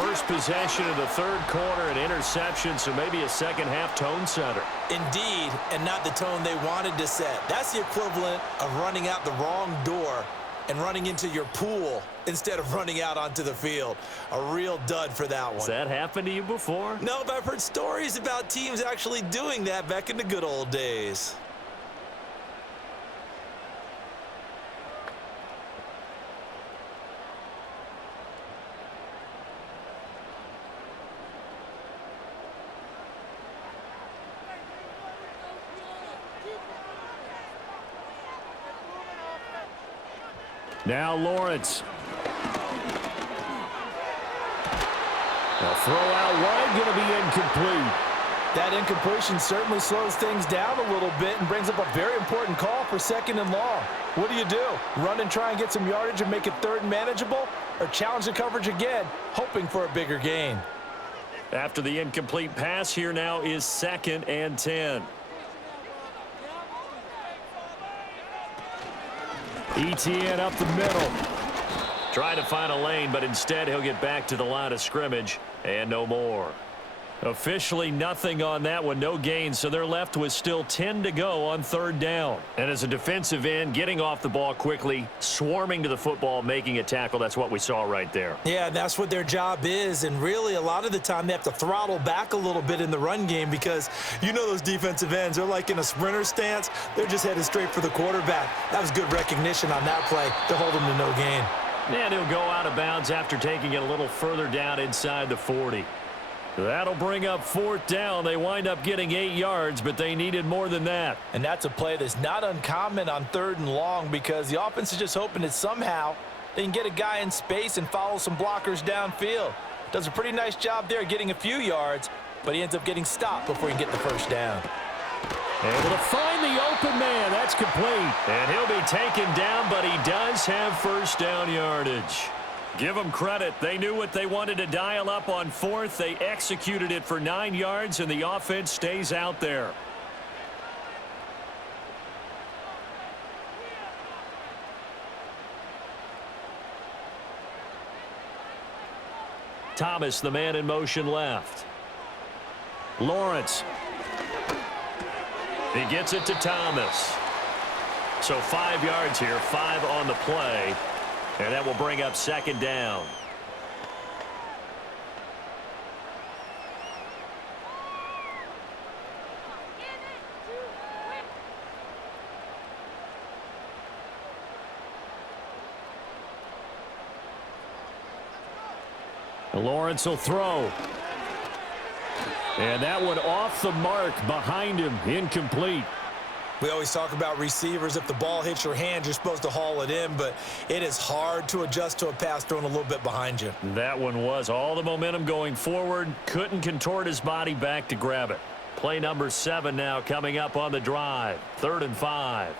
First possession of the third quarter, an interception, so maybe a second-half tone setter. Indeed, and not the tone they wanted to set. That's the equivalent of running out the wrong door and running into your pool instead of running out onto the field. A real dud for that one. Has that happened to you before? No, but I've heard stories about teams actually doing that back in the good old days. Now Lawrence. They'll throw out wide, going to be incomplete. That incompletion certainly slows things down a little bit and brings up a very important call for 2nd and long. What do? Run and try and get some yardage and make it 3rd and manageable? Or challenge the coverage again, hoping for a bigger gain? After the incomplete pass, here now is 2nd and 10. ETN up the middle. Trying to find a lane, but instead he'll get back to the line of scrimmage and no more. Officially nothing on that one, no gain, so they're left with still 10 to go on 3rd down. And as a defensive end, getting off the ball quickly, swarming to the football, making a tackle, that's what we saw right there. Yeah, that's what their job is, and really a lot of the time they have to throttle back a little bit in the run game because you know those defensive ends, they're like in a sprinter stance. They're just headed straight for the quarterback. That was good recognition on that play to hold him to no gain. And he'll go out of bounds after taking it a little further down inside the 40. That'll bring up 4th down. They wind up getting 8 yards, but they needed more than that. And that's a play that's not uncommon on 3rd and long because the offense is just hoping that somehow they can get a guy in space and follow some blockers downfield. Does a pretty nice job there getting a few yards, but he ends up getting stopped before he can get the 1st down. Able to find the open man. That's complete. And he'll be taken down, but he does have 1st down yardage. Give them credit. They knew what they wanted to dial up on 4th. They executed it for 9 yards, and the offense stays out there. Thomas, the man in motion left. Lawrence. He gets it to Thomas. So 5 yards here, 5 on the play. And that will bring up second down. Lawrence will throw. And that one off the mark behind him, incomplete. We always talk about receivers. If the ball hits your hand, you're supposed to haul it in, but it is hard to adjust to a pass thrown a little bit behind you. That one was all the momentum going forward. Couldn't contort his body back to grab it. Play number 7 now coming up on the drive. 3rd and 5.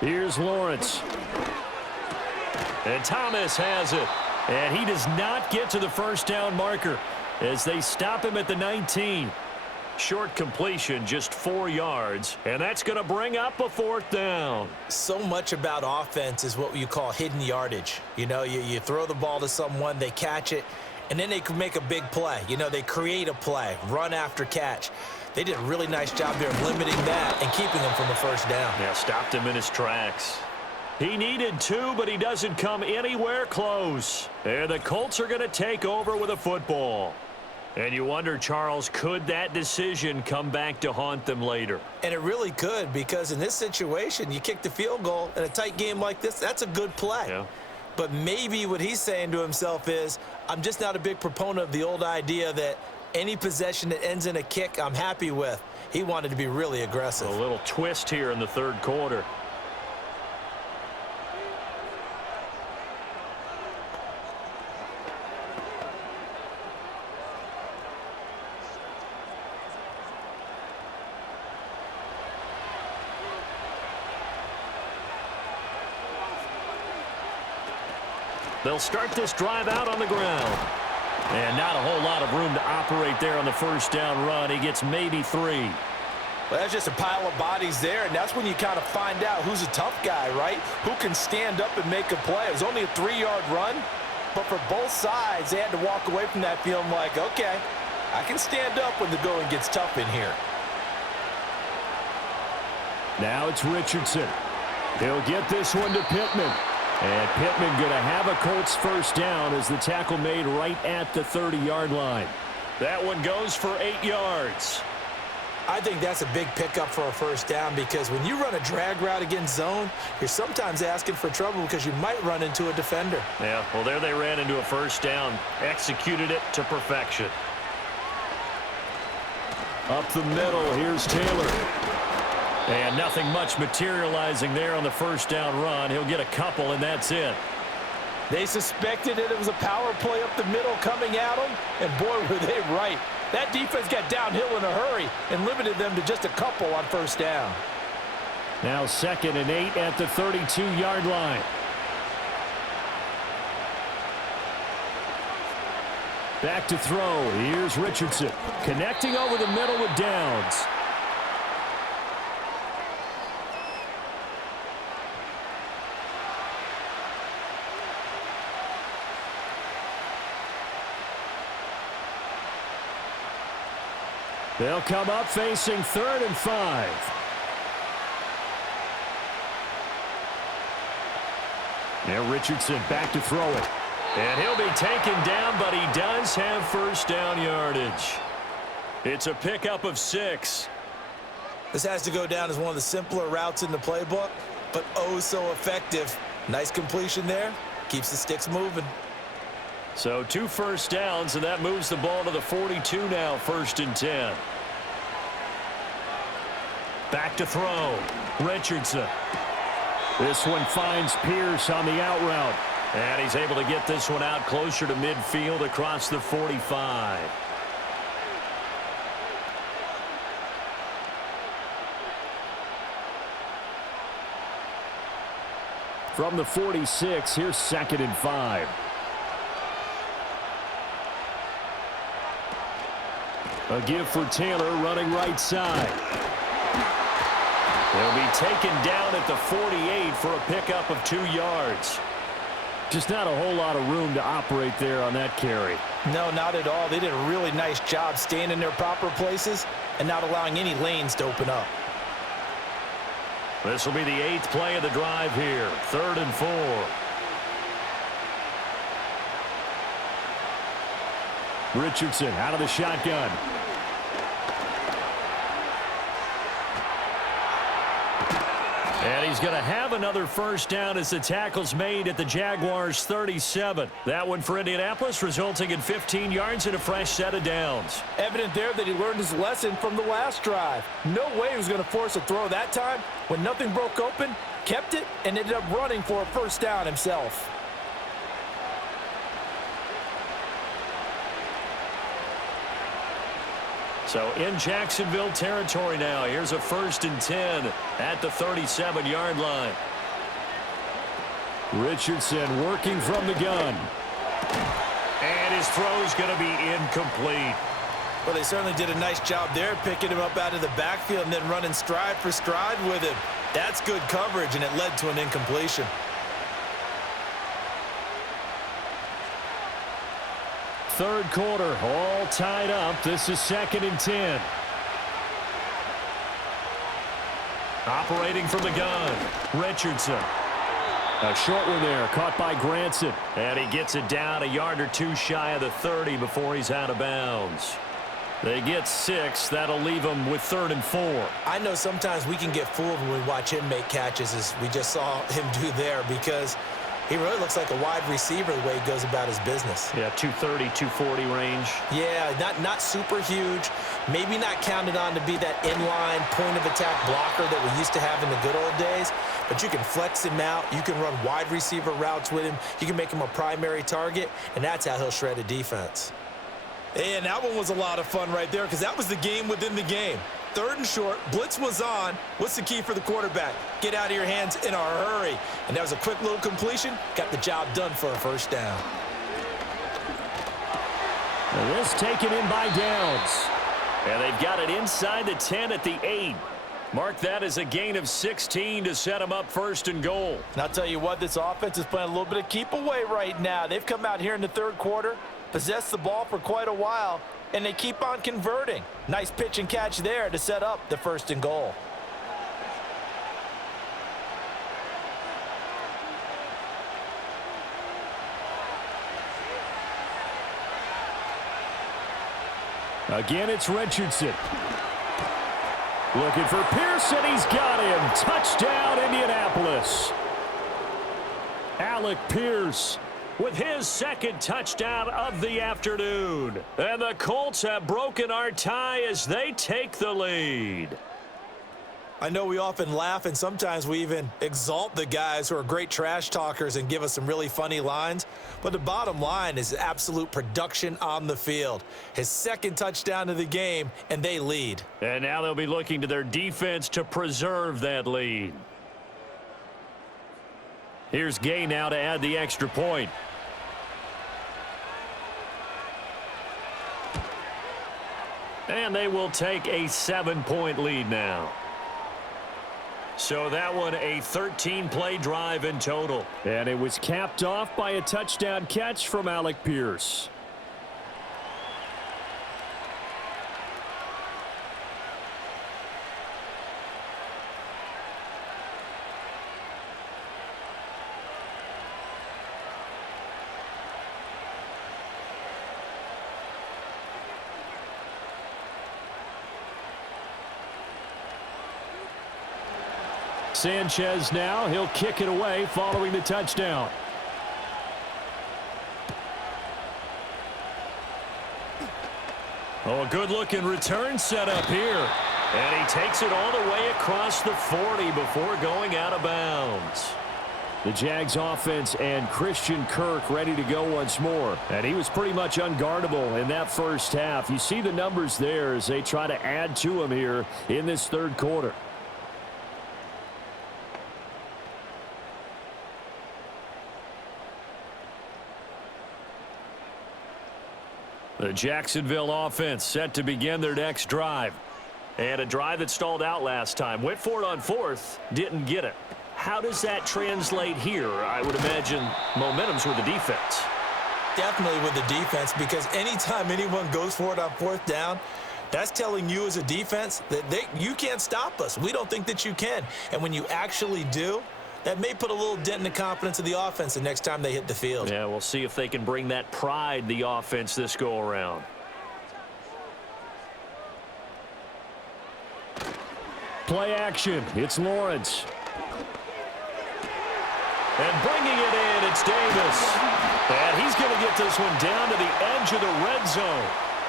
Here's Lawrence. And Thomas has it. And he does not get to the first down marker as they stop him at the 19. Short completion, just 4 yards, and that's going to bring up a 4th down. So much about offense is what you call hidden yardage. You know, you throw the ball to someone, they catch it, and then they can make a big play. You know, they create a play, run after catch. They did a really nice job there of limiting that and keeping him from the first down. Yeah, stopped him in his tracks. He needed 2, but he doesn't come anywhere close. And the Colts are going to take over with a football. And you wonder, Charles, could that decision come back to haunt them later? And it really could, because in this situation, you kick the field goal in a tight game like this, that's a good play. Yeah. But maybe what he's saying to himself is, I'm just not a big proponent of the old idea that any possession that ends in a kick I'm happy with. He wanted to be really aggressive. A little twist here in the 3rd quarter. They'll start this drive out on the ground. And not a whole lot of room to operate there on the first down run. He gets maybe 3. Well, that's just a pile of bodies there, and that's when you kind of find out who's a tough guy, right? Who can stand up and make a play. It was only a 3-yard run, but for both sides, they had to walk away from that feeling like, okay, I can stand up when the going gets tough in here. Now it's Richardson. He'll get this one to Pittman. And Pittman going to have a Colts first down as the tackle made right at the 30-yard line. That one goes for 8 yards. I think that's a big pickup for a first down, because when you run a drag route against zone, you're sometimes asking for trouble because you might run into a defender. Yeah, well, there they ran into a first down. Executed it to perfection. Up the middle, here's Taylor. And nothing much materializing there on the first down run. He'll get a couple, and that's it. They suspected it was a power play up the middle coming at them, and boy, were they right. That defense got downhill in a hurry and limited them to just a couple on first down. Now 2nd and 8 at the 32-yard line. Back to throw. Here's Richardson. Connecting over the middle with Downs. They'll come up facing 3rd and 5. Now Richardson back to throw it. And he'll be taken down, but he does have first down yardage. It's a pickup of 6. This has to go down as one of the simpler routes in the playbook, but oh so effective. Nice completion there. Keeps the sticks moving. So 2 first downs, and that moves the ball to the 42 now, 1st and 10. Back to throw. Richardson. This one finds Pierce on the out route. And he's able to get this one out closer to midfield across the 45. From the 46, here's 2nd and 5. A give for Taylor running right side. He'll be taken down at the 48 for a pickup of 2 yards. Just not a whole lot of room to operate there on that carry. No, not at all. They did a really nice job staying in their proper places and not allowing any lanes to open up. This will be the 8th play of the drive here. 3rd and 4. Richardson out of the shotgun. And he's going to have another first down as the tackle's made at the Jaguars' 37. That one for Indianapolis, resulting in 15 yards and a fresh set of downs. Evident there that he learned his lesson from the last drive. No way he was going to force a throw that time. When nothing broke open, kept it, and ended up running for a first down himself. So in Jacksonville territory now. Here's a 1st and 10 at the 37-yard line. Richardson working from the gun. And his throw's going to be incomplete. Well, they certainly did a nice job there, picking him up out of the backfield and then running stride for stride with him. That's good coverage, and it led to an incompletion. Third quarter, all tied up. This is 2nd and 10. Operating from the gun, Richardson. A short one there, caught by Granson. And he gets it down a yard or two shy of the 30 before he's out of bounds. They get 6. That'll leave them with 3rd and 4. I know sometimes we can get fooled when we watch him make catches, as we just saw him do there, because he really looks like a wide receiver the way he goes about his business. Yeah, 230, 240 range. Yeah, not super huge. Maybe not counted on to be that inline point-of-attack blocker that we used to have in the good old days. But you can flex him out. You can run wide receiver routes with him. You can make him a primary target, and that's how he'll shred a defense. And that one was a lot of fun right there, because that was the game within the game. 3rd and short, blitz was on. What's the key for the quarterback? Get out of your hands in a hurry. And that was a quick little completion. Got the job done for a first down. And this taken in by Downs. And they've got it inside the 10 at the 8. Mark that as a gain of 16 to set them up 1st and goal. And I'll tell you what, this offense is playing a little bit of keep away right now. They've come out here in the 3rd quarter, possessed the ball for quite a while, and they keep on converting. Nice pitch and catch there to set up the 1st and goal. Again, it's Richardson. Looking for Pearson. He's got him. Touchdown, Indianapolis. Alec Pierce with his 2nd touchdown of the afternoon. And the Colts have broken our tie as they take the lead. I know we often laugh, and sometimes we even exalt the guys who are great trash talkers and give us some really funny lines. But the bottom line is absolute production on the field. His 2nd touchdown of the game, and they lead. And now they'll be looking to their defense to preserve that lead. Here's Gay now to add the extra point. And they will take a 7-point lead now. So that one a 13-play drive in total. And it was capped off by a touchdown catch from Alec Pierce. Sanchez now, he'll kick it away following the touchdown. Oh, a good-looking return set up here. And he takes it all the way across the 40 before going out of bounds. The Jags offense and Christian Kirk ready to go once more. And he was pretty much unguardable in that first half. You see the numbers there as they try to add to him here in this 3rd quarter. The Jacksonville offense set to begin their next drive. And a drive that stalled out last time. Went for it on 4th, didn't get it. How does that translate here? I would imagine momentum's with the defense. Definitely with the defense, because anytime anyone goes for it on 4th down, That's telling you as a defense that you can't stop us. We don't think that you can. And when you actually do, that may put a little dent in the confidence of the offense the next time they hit the field. Yeah, we'll see if they can bring that pride, the offense, this go-around. Play action. It's Lawrence. And bringing it in, it's Davis. And he's going to get this one down to the edge of the red zone.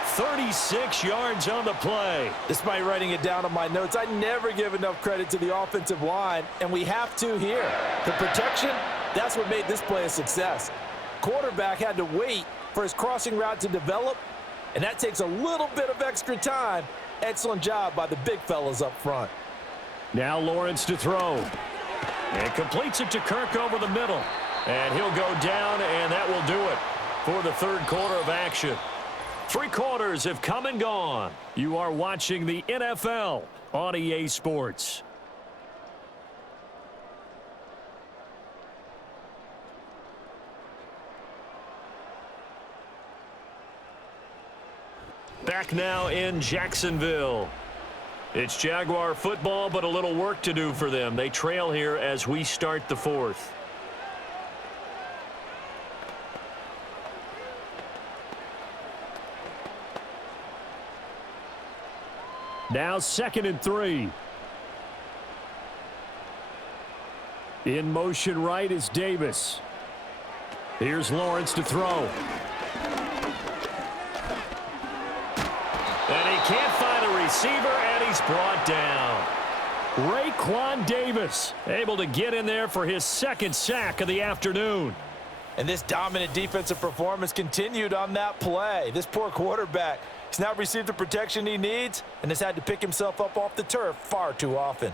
36 yards on the play. Despite writing it down on my notes, I never give enough credit to the offensive line, and we have to here. The protection, that's what made this play a success. Quarterback had to wait for his crossing route to develop, and that takes a little bit of extra time. Excellent job by the big fellas up front. Now Lawrence to throw. And completes it to Kirk over the middle. And he'll go down, and that will do it for the third quarter of action. 3 quarters have come and gone. You are watching the NFL on EA Sports. Back now in Jacksonville. It's Jaguar football, but a little work to do for them. They trail here as we start the fourth. Now 2nd and 3. In motion right is Davis. Here's Lawrence to throw. And he can't find a receiver, and he's brought down. Raekwon Davis able to get in there for his 2nd sack of the afternoon. And this dominant defensive performance continued on that play. This poor quarterback has not received the protection he needs and has had to pick himself up off the turf far too often.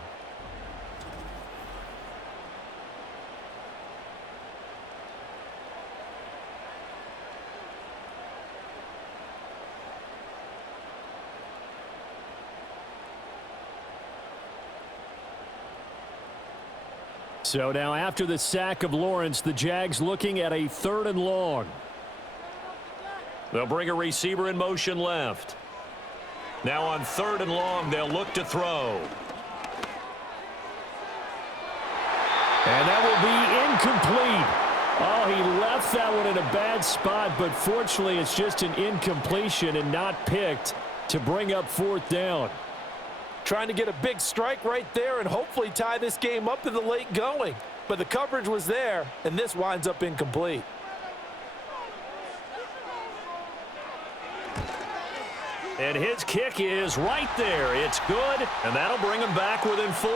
So now after the sack of Lawrence, the Jags looking at a 3rd and long. They'll bring a receiver in motion left. Now on 3rd and long, they'll look to throw. And that will be incomplete. Oh, he left that one in a bad spot, but fortunately it's just an incompletion and not picked to bring up 4th down. Trying to get a big strike right there and hopefully tie this game up in the late going. But the coverage was there, and this winds up incomplete. And his kick is right there. It's good, and that'll bring him back within 4.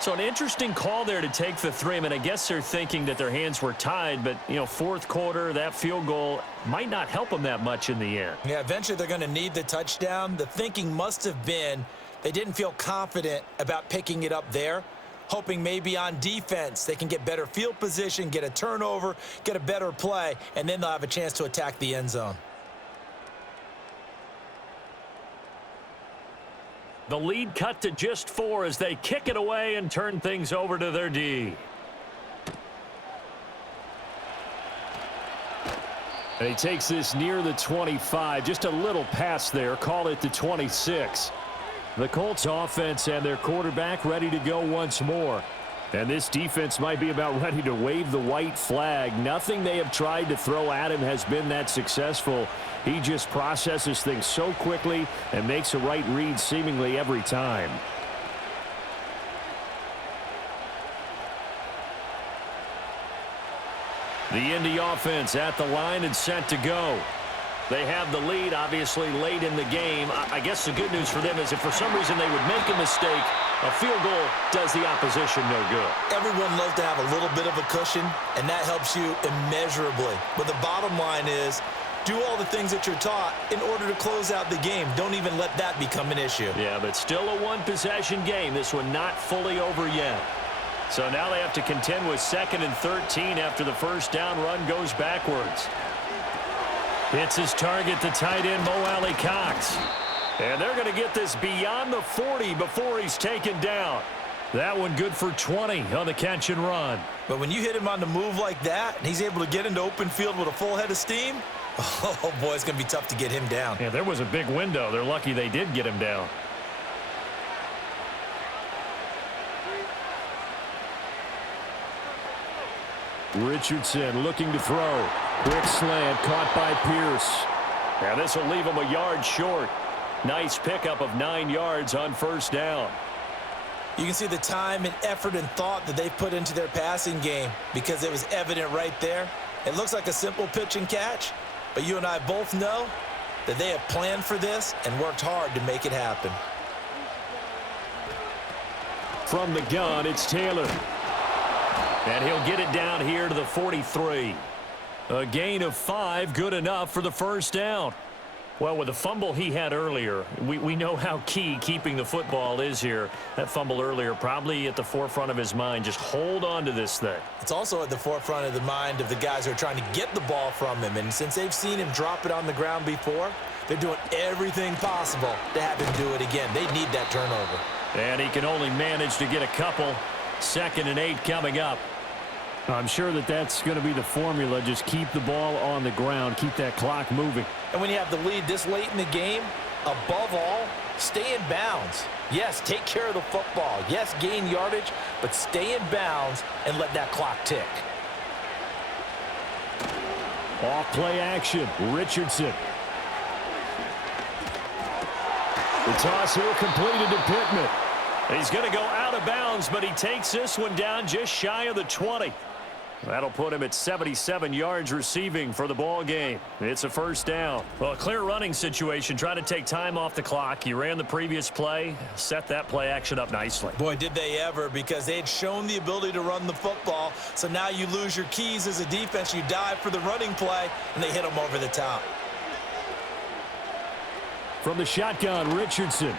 So an interesting call there to take the 3. I mean, I guess they're thinking that their hands were tied, but, you know, 4th quarter, that field goal might not help them that much in the end. Yeah, eventually they're going to need the touchdown. The thinking must have been they didn't feel confident about picking it up there, hoping maybe on defense they can get better field position, get a turnover, get a better play, and then they'll have a chance to attack the end zone. The lead cut to just 4 as they kick it away and turn things over to their D. And he takes this near the 25. Just a little pass there. Call it the 26. The Colts offense and their quarterback ready to go once more. And this defense might be about ready to wave the white flag. Nothing they have tried to throw at him has been that successful. He just processes things so quickly and makes a right read seemingly every time. The Indy offense at the line and set to go. They have the lead, obviously, late in the game. I guess the good news for them is if for some reason they would make a mistake, a field goal does the opposition no good. Everyone loves to have a little bit of a cushion, and that helps you immeasurably. But the bottom line is, do all the things that you're taught in order to close out the game. Don't even let that become an issue. Yeah, but still a one-possession game. This one not fully over yet. So now they have to contend with 2nd and 13 after the first down run goes backwards. It's his target, the tight end, Mo Alley-Cox. And they're going to get this beyond the 40 before he's taken down. That one good for 20 on the catch and run. But when you hit him on the move like that, and he's able to get into open field with a full head of steam, oh, boy, it's going to be tough to get him down. Yeah, there was a big window. They're lucky they did get him down. Richardson looking to throw. Quick slant caught by Pierce. Now this will leave him a yard short. Nice pickup of 9 yards on first down. You can see the time and effort and thought that they put into their passing game because it was evident right there. It looks like a simple pitch and catch, but you and I both know that they have planned for this and worked hard to make it happen. From the gun, it's Taylor. And he'll get it down here to the 43. A gain of 5, good enough for the first down. Well, with the fumble he had earlier, we know how key keeping the football is here. That fumble earlier probably at the forefront of his mind. Just hold on to this thing. It's also at the forefront of the mind of the guys who are trying to get the ball from him. And since they've seen him drop it on the ground before, they're doing everything possible to have him do it again. They need that turnover. And he can only manage to get a couple. 2nd and 8 coming up. I'm sure that's going to be the formula. Just keep the ball on the ground. Keep that clock moving. And when you have the lead this late in the game, above all, stay in bounds. Yes, take care of the football. Yes, gain yardage, but stay in bounds and let that clock tick. Off play action. Richardson. The toss here completed to Pittman. He's going to go out of bounds, but he takes this one down just shy of the 20. That'll put him at 77 yards receiving for the ball game. It's a first down. Well, a clear running situation. Try to take time off the clock. You ran the previous play, set that play action up nicely. Boy, did they ever, because they had shown the ability to run the football. So now you lose your keys as a defense. You dive for the running play, and they hit them over the top. From the shotgun, Richardson.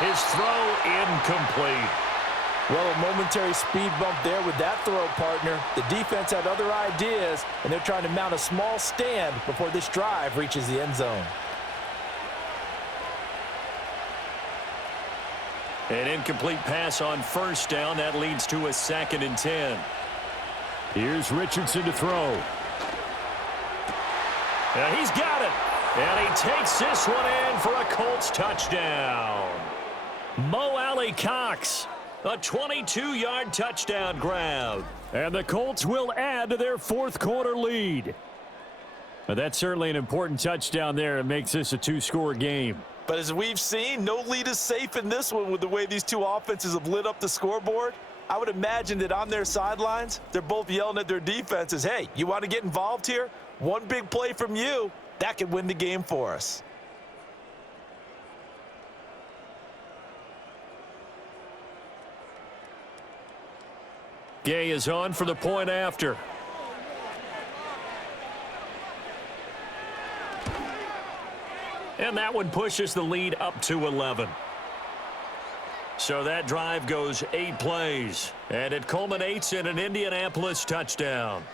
His throw incomplete. Well, a momentary speed bump there with that throw, partner. The defense had other ideas, and they're trying to mount a small stand before this drive reaches the end zone. An incomplete pass on first down. That leads to a 2nd and 10. Here's Richardson to throw. And he's got it. And he takes this one in for a Colts touchdown. Mo Alley-Cox, a 22-yard touchdown grab. And the Colts will add to their 4th quarter lead. But that's certainly an important touchdown there. It makes this a 2-score game. But as we've seen, no lead is safe in this one with the way these two offenses have lit up the scoreboard. I would imagine that on their sidelines, they're both yelling at their defenses, hey, you want to get involved here? One big play from you, that could win the game for us. Gay is on for the point after. And that one pushes the lead up to 11. So that drive goes 8 plays, and it culminates in an Indianapolis touchdown.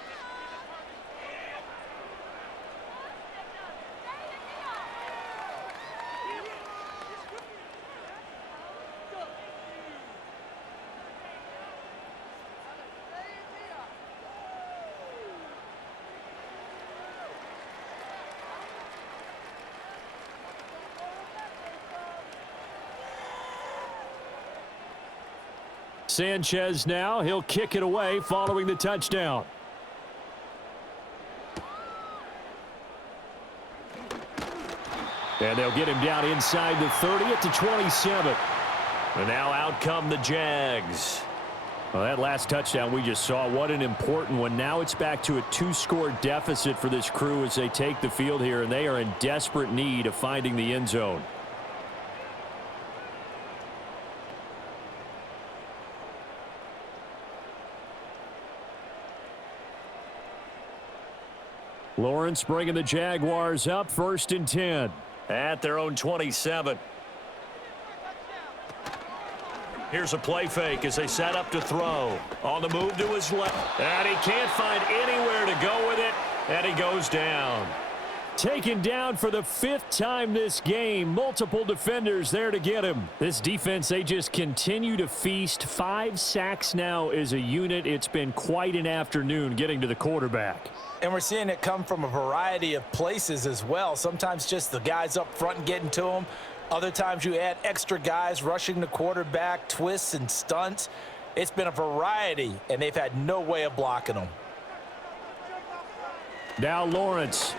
Sanchez now. He'll kick it away following the touchdown. And they'll get him down inside the 30 at the 27. And now out come the Jags. Well, that last touchdown we just saw, what an important one. Now it's back to a 2-score deficit for this crew as they take the field here, and they are in desperate need of finding the end zone. Lawrence bringing the Jaguars up, 1st and 10. At their own 27. Here's a play fake as they set up to throw. On the move to his left. And he can't find anywhere to go with it. And he goes down. Taken down for the 5th time this game. Multiple defenders there to get him. This defense, they just continue to feast. 5 sacks now as a unit. It's been quite an afternoon getting to the quarterback. And we're seeing it come from a variety of places as well. Sometimes just the guys up front and getting to them. Other times you add extra guys rushing the quarterback, twists and stunts. It's been a variety, and they've had no way of blocking them. Now Lawrence.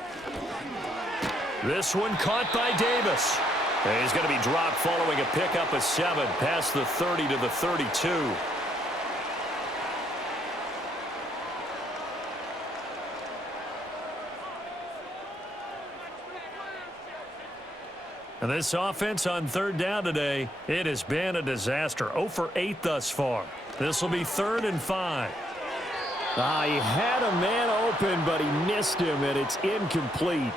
This one caught by Davis. And he's going to be dropped following a pickup of 7 past the 30 to the 32. And this offense on 3rd down today, it has been a disaster. 0 for 8 thus far. This will be 3rd and 5. He had a man open, but he missed him, and it's incomplete.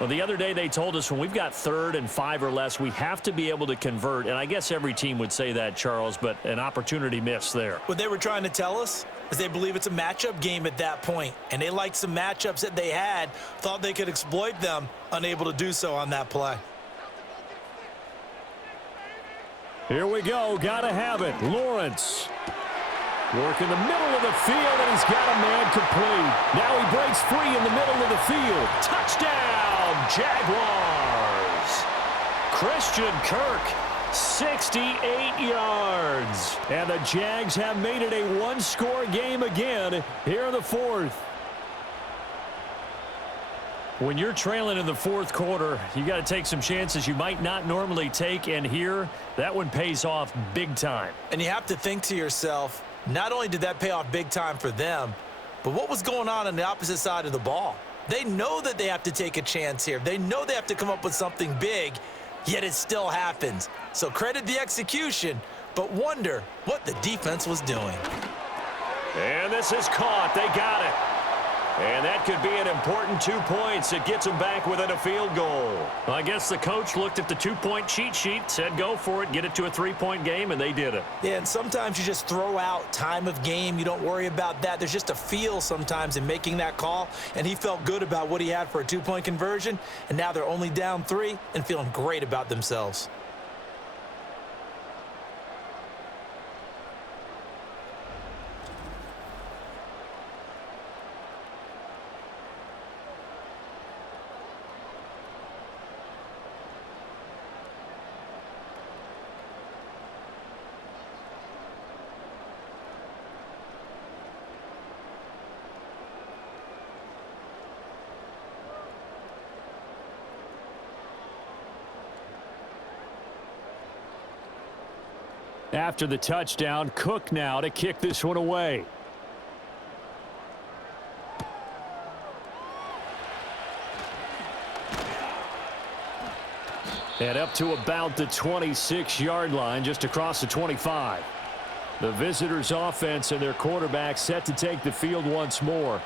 Well, the other day they told us when we've got 3rd and 5 or less, we have to be able to convert. And I guess every team would say that, Charles, but an opportunity missed there. What they were trying to tell us is they believe it's a matchup game at that point, and they liked some matchups that they had, thought they could exploit them, unable to do so on that play. Here we go. Got to have it. Lawrence. Work in the middle of the field, and he's got a man complete. Now he breaks free in the middle of the field. Touchdown, Jaguars. Christian Kirk, 68 yards. And the Jags have made it a one-score game again here in the 4th. When you're trailing in the 4th quarter, you got to take some chances you might not normally take, and here, that one pays off big time. And you have to think to yourself, not only did that pay off big time for them, but what was going on the opposite side of the ball? They know that they have to take a chance here. They know they have to come up with something big, yet it still happens. So credit the execution, but wonder what the defense was doing. And this is caught. They got it. And that could be an important 2 points. It gets them back within a field goal. I guess the coach looked at the 2-point cheat sheet, said go for it, get it to a 3-point game, and they did it. Yeah, and sometimes you just throw out time of game. You don't worry about that. There's just a feel sometimes in making that call, and he felt good about what he had for a 2-point conversion, and now they're only down 3 and feeling great about themselves. After the touchdown, Cook now to kick this one away. And up to about the 26-yard line, just across the 25. The visitors' offense and their quarterback set to take the field once more.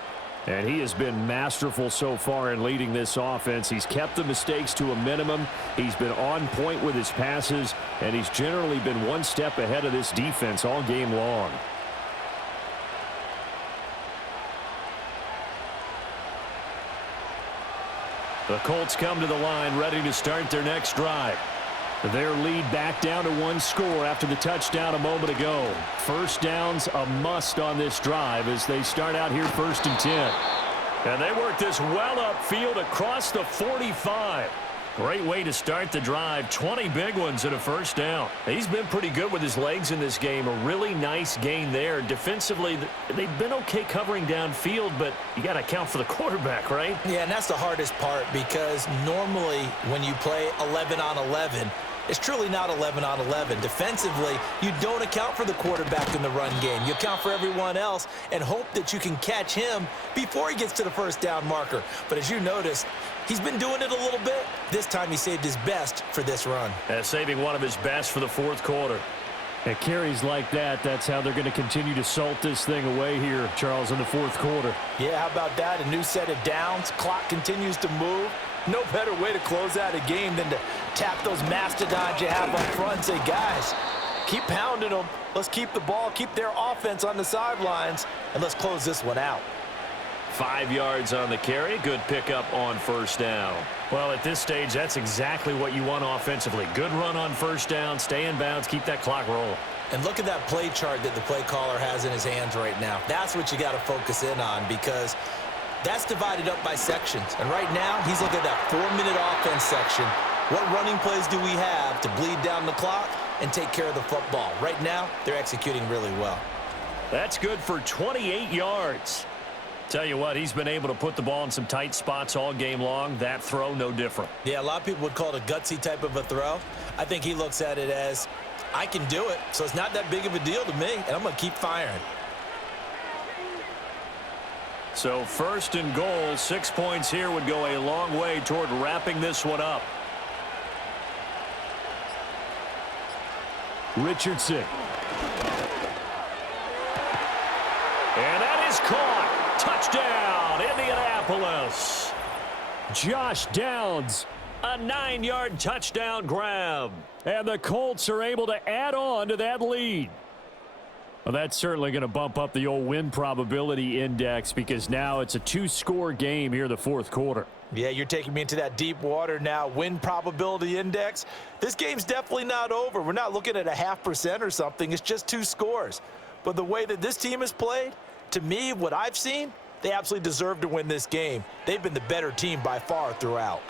And he has been masterful so far in leading this offense. He's kept the mistakes to a minimum. He's been on point with his passes, and he's generally been one step ahead of this defense all game long. The Colts come to the line ready to start their next drive. Their lead back down to 1 score after the touchdown a moment ago. First down's a must on this drive as they start out here 1st and 10. And they work this well upfield across the 45. Great way to start the drive. 20 big ones and a first down. He's been pretty good with his legs in this game. A really nice gain there. Defensively, they've been okay covering downfield, but you got to account for the quarterback, right? Yeah, and that's the hardest part because normally when you play 11 on 11, it's truly not 11 on 11. Defensively, you don't account for the quarterback in the run game. You account for everyone else and hope that you can catch him before he gets to the first down marker. But as you noticed, he's been doing it a little bit. This time he saved his best for this run. Saving one of his best for the 4th quarter. At carries like that, that's how they're going to continue to salt this thing away here, Charles, in the 4th quarter. Yeah, how about that? A new set of downs. Clock continues to move. No better way to close out a game than to tap those mastodons you have up front and say, guys, keep pounding them. Let's keep the ball, keep their offense on the sidelines, and let's close this one out. 5 yards on the carry. Good pickup on first down. Well, at this stage, that's exactly what you want offensively. Good run on first down, stay in bounds, keep that clock rolling. And look at that play chart that the play caller has in his hands right now. That's what you got to focus in on, because that's divided up by sections. And right now, he's looking at that 4-minute offense section. What running plays do we have to bleed down the clock and take care of the football? Right now, they're executing really well. That's good for 28 yards. Tell you what, he's been able to put the ball in some tight spots all game long. That throw, no different. Yeah, a lot of people would call it a gutsy type of a throw. I think he looks at it as, I can do it, so it's not that big of a deal to me, and I'm going to keep firing. So 1st and goal, 6 points here would go a long way toward wrapping this one up. Richardson. And that is caught. Touchdown, Indianapolis. Josh Downs. A 9-yard touchdown grab. And the Colts are able to add on to that lead. Well, that's certainly going to bump up the old win probability index, because now it's a 2-score game here in the 4th quarter. Yeah, you're taking me into that deep water now. Win probability index. This game's definitely not over. We're not looking at a 0.5% or something. It's just 2 scores. But the way that this team has played, to me, what I've seen, they absolutely deserve to win this game. They've been the better team by far throughout.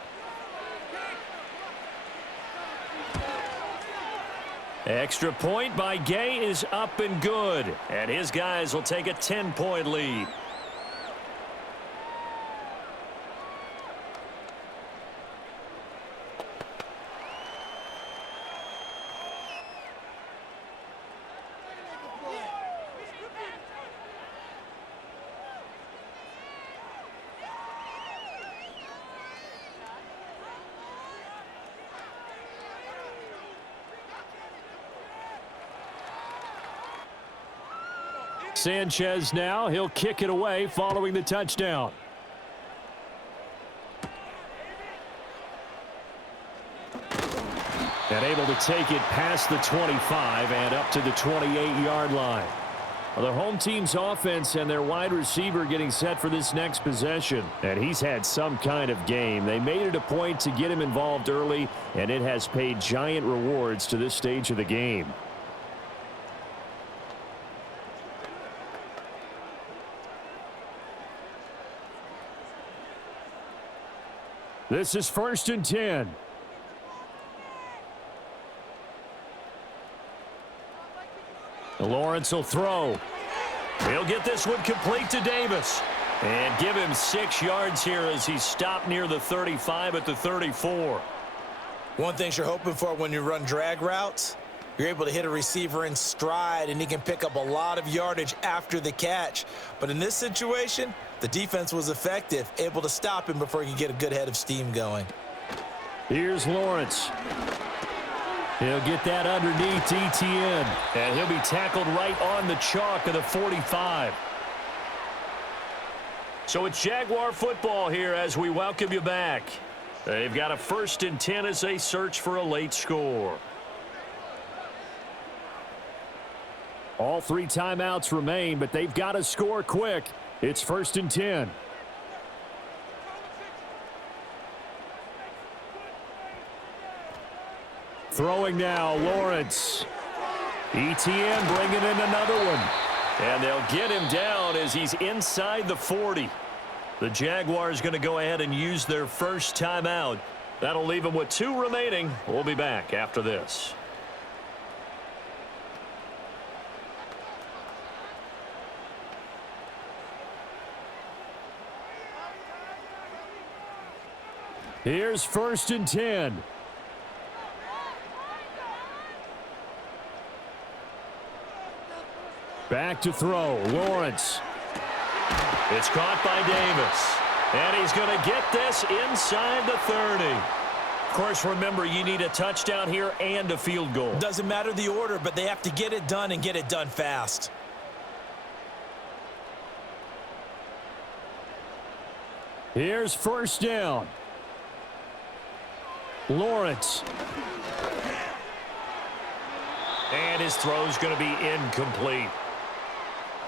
Extra point by Gay is up and good. And his guys will take a 10-point lead. Sanchez now. He'll kick it away following the touchdown. And able to take it past the 25 and up to the 28-yard line. Well, the home team's offense and their wide receiver getting set for this next possession. And he's had some kind of game. They made it a point to get him involved early, and it has paid giant rewards to this stage of the game. This is 1st and 10. Lawrence will throw. He'll get this one complete to Davis. And give him 6 yards here as he stopped near the 35 at the 34. One thing you're hoping for when you run drag routes, you're able to hit a receiver in stride, and he can pick up a lot of yardage after the catch. But in this situation, the defense was effective, able to stop him before he could get a good head of steam going. Here's Lawrence. He'll get that underneath Etienne. And he'll be tackled right on the chalk of the 45. So it's Jaguar football here as we welcome you back. They've got a 1st and 10 as they search for a late score. All 3 timeouts remain, but they've got to score quick. It's 1st and 10. Throwing now, Lawrence. Etienne bringing in another one. And they'll get him down as he's inside the 40. The Jaguars going to go ahead and use their first timeout. That'll leave them with 2 remaining. We'll be back after this. Here's 1st and 10. Back to throw. Lawrence. It's caught by Davis. And he's going to get this inside the 30. Of course, remember, you need a touchdown here and a field goal. Doesn't matter the order, but they have to get it done and get it done fast. Here's 1st down. Lawrence. And his throw's going to be incomplete.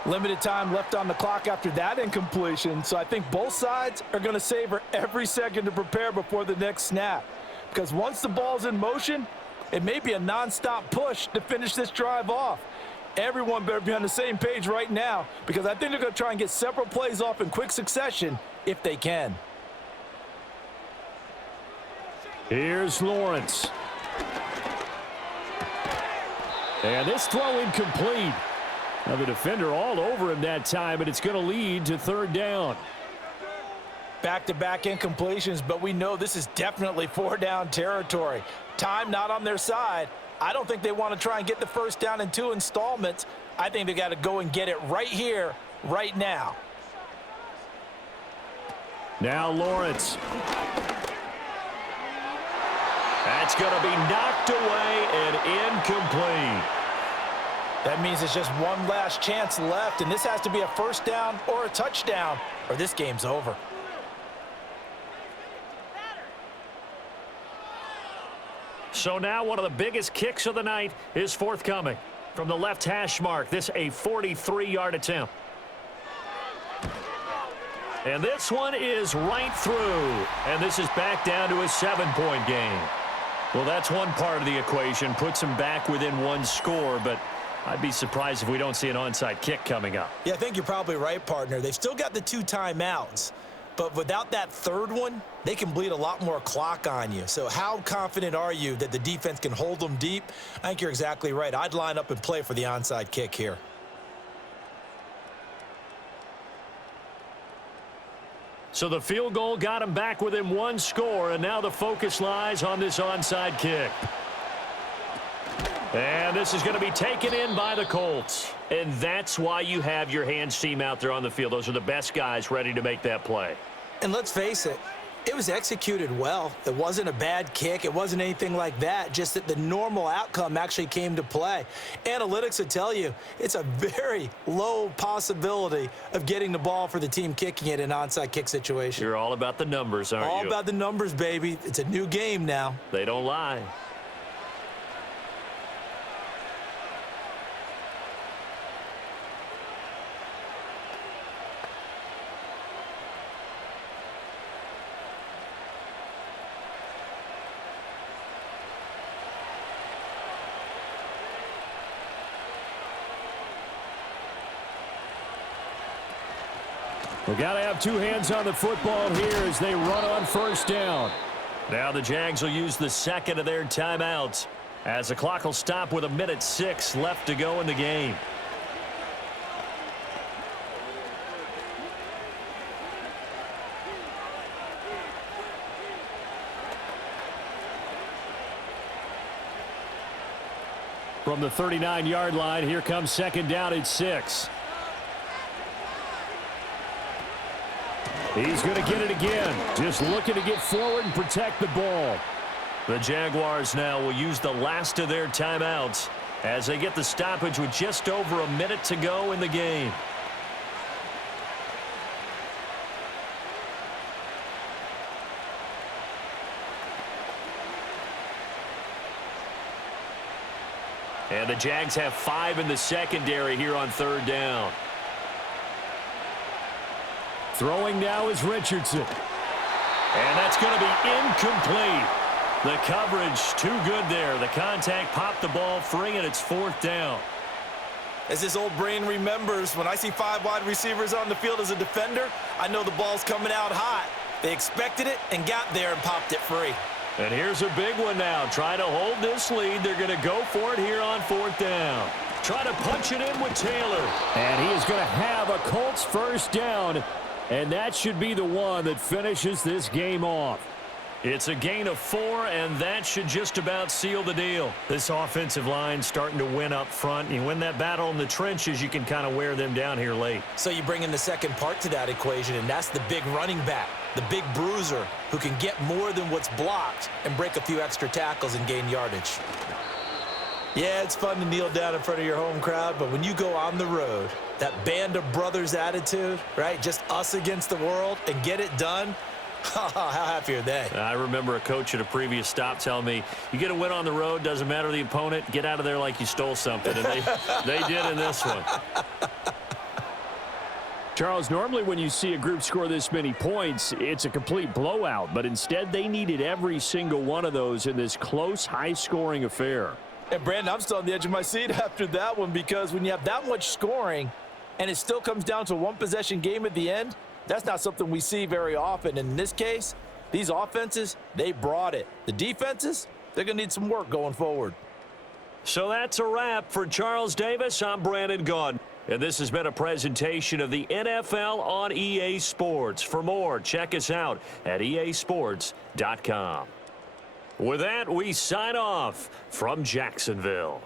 Limited time left on the clock after that incompletion, so I think both sides are going to savor every second to prepare before the next snap. Because once the ball's in motion, it may be a nonstop push to finish this drive off. Everyone better be on the same page right now, because I think they're going to try and get several plays off in quick succession if they can. Here's Lawrence. And this throw incomplete. Now the defender all over him that time, and it's going to lead to third down. Back-to-back incompletions, but we know this is definitely four-down territory. Time not on their side. I don't think they want to try and get the first down in 2 installments. I think they got to go and get it right here, right now. Now Lawrence. That's going to be knocked away and incomplete. That means it's just one last chance left, and this has to be a first down or a touchdown, or this game's over. So now one of the biggest kicks of the night is forthcoming. From the left hash mark, this a 43-yard attempt. And this one is right through. And this is back down to a 7-point game. Well, that's one part of the equation. Puts them back within one score, but I'd be surprised if we don't see an onside kick coming up. Yeah, I think you're probably right, partner. They've still got the 2 timeouts. But without that third one, they can bleed a lot more clock on you. So how confident are you that the defense can hold them deep? I think you're exactly right. I'd line up and play for the onside kick here. So the field goal got him back within one score, and now the focus lies on this onside kick. And this is going to be taken in by the Colts. And that's why you have your hands team out there on the field. Those are the best guys ready to make that play. And let's face it, it was executed well. It wasn't a bad kick. It wasn't anything like that, just that the normal outcome actually came to play. Analytics would tell you it's a very low possibility of getting the ball for the team kicking it in an onside kick situation. You're all about the numbers, aren't you? All about the numbers, baby. It's a new game now. They don't lie. We've got to have 2 hands on the football here as they run on first down. Now the Jags will use the second of their timeouts as the clock will stop with 1:06 left to go in the game. From the 39-yard line, here comes second down at 6. He's going to get it again. Just looking to get forward and protect the ball. The Jaguars now will use the last of their timeouts as they get the stoppage with just over a minute to go in the game. And the Jags have 5 in the secondary here on third down. Throwing now is Richardson. And that's going to be incomplete. The coverage too good there. The contact popped the ball free, and it's fourth down. As his old brain remembers, when I see 5 wide receivers on the field as a defender, I know the ball's coming out hot. They expected it and got there and popped it free. And here's a big one now. Trying to hold this lead. They're going to go for it here on fourth down. Try to punch it in with Taylor. And he is going to have a Colts first down. And that should be the one that finishes this game off. It's a gain of 4, and that should just about seal the deal. This offensive line starting to win up front. You win that battle in the trenches, you can kind of wear them down here late. So you bring in the second part to that equation, and that's the big running back, the big bruiser, who can get more than what's blocked and break a few extra tackles and gain yardage. Yeah, it's fun to kneel down in front of your home crowd, but when you go on the road, that band of brothers attitude, right, just us against the world, and get it done, how happy are they? I remember a coach at a previous stop telling me, you get a win on the road, doesn't matter the opponent, get out of there like you stole something. And they did in this one. Charles, normally when you see a group score this many points, it's a complete blowout. But instead, they needed every single one of those in this close, high-scoring affair. And, Brandon, I'm still on the edge of my seat after that one because when you have that much scoring and it still comes down to a one-possession game at the end, that's not something we see very often. And in this case, these offenses, they brought it. The defenses, they're going to need some work going forward. So that's a wrap for Charles Davis. I'm Brandon Gaudin. And this has been a presentation of the NFL on EA Sports. For more, check us out at easports.com. With that, we sign off from Jacksonville.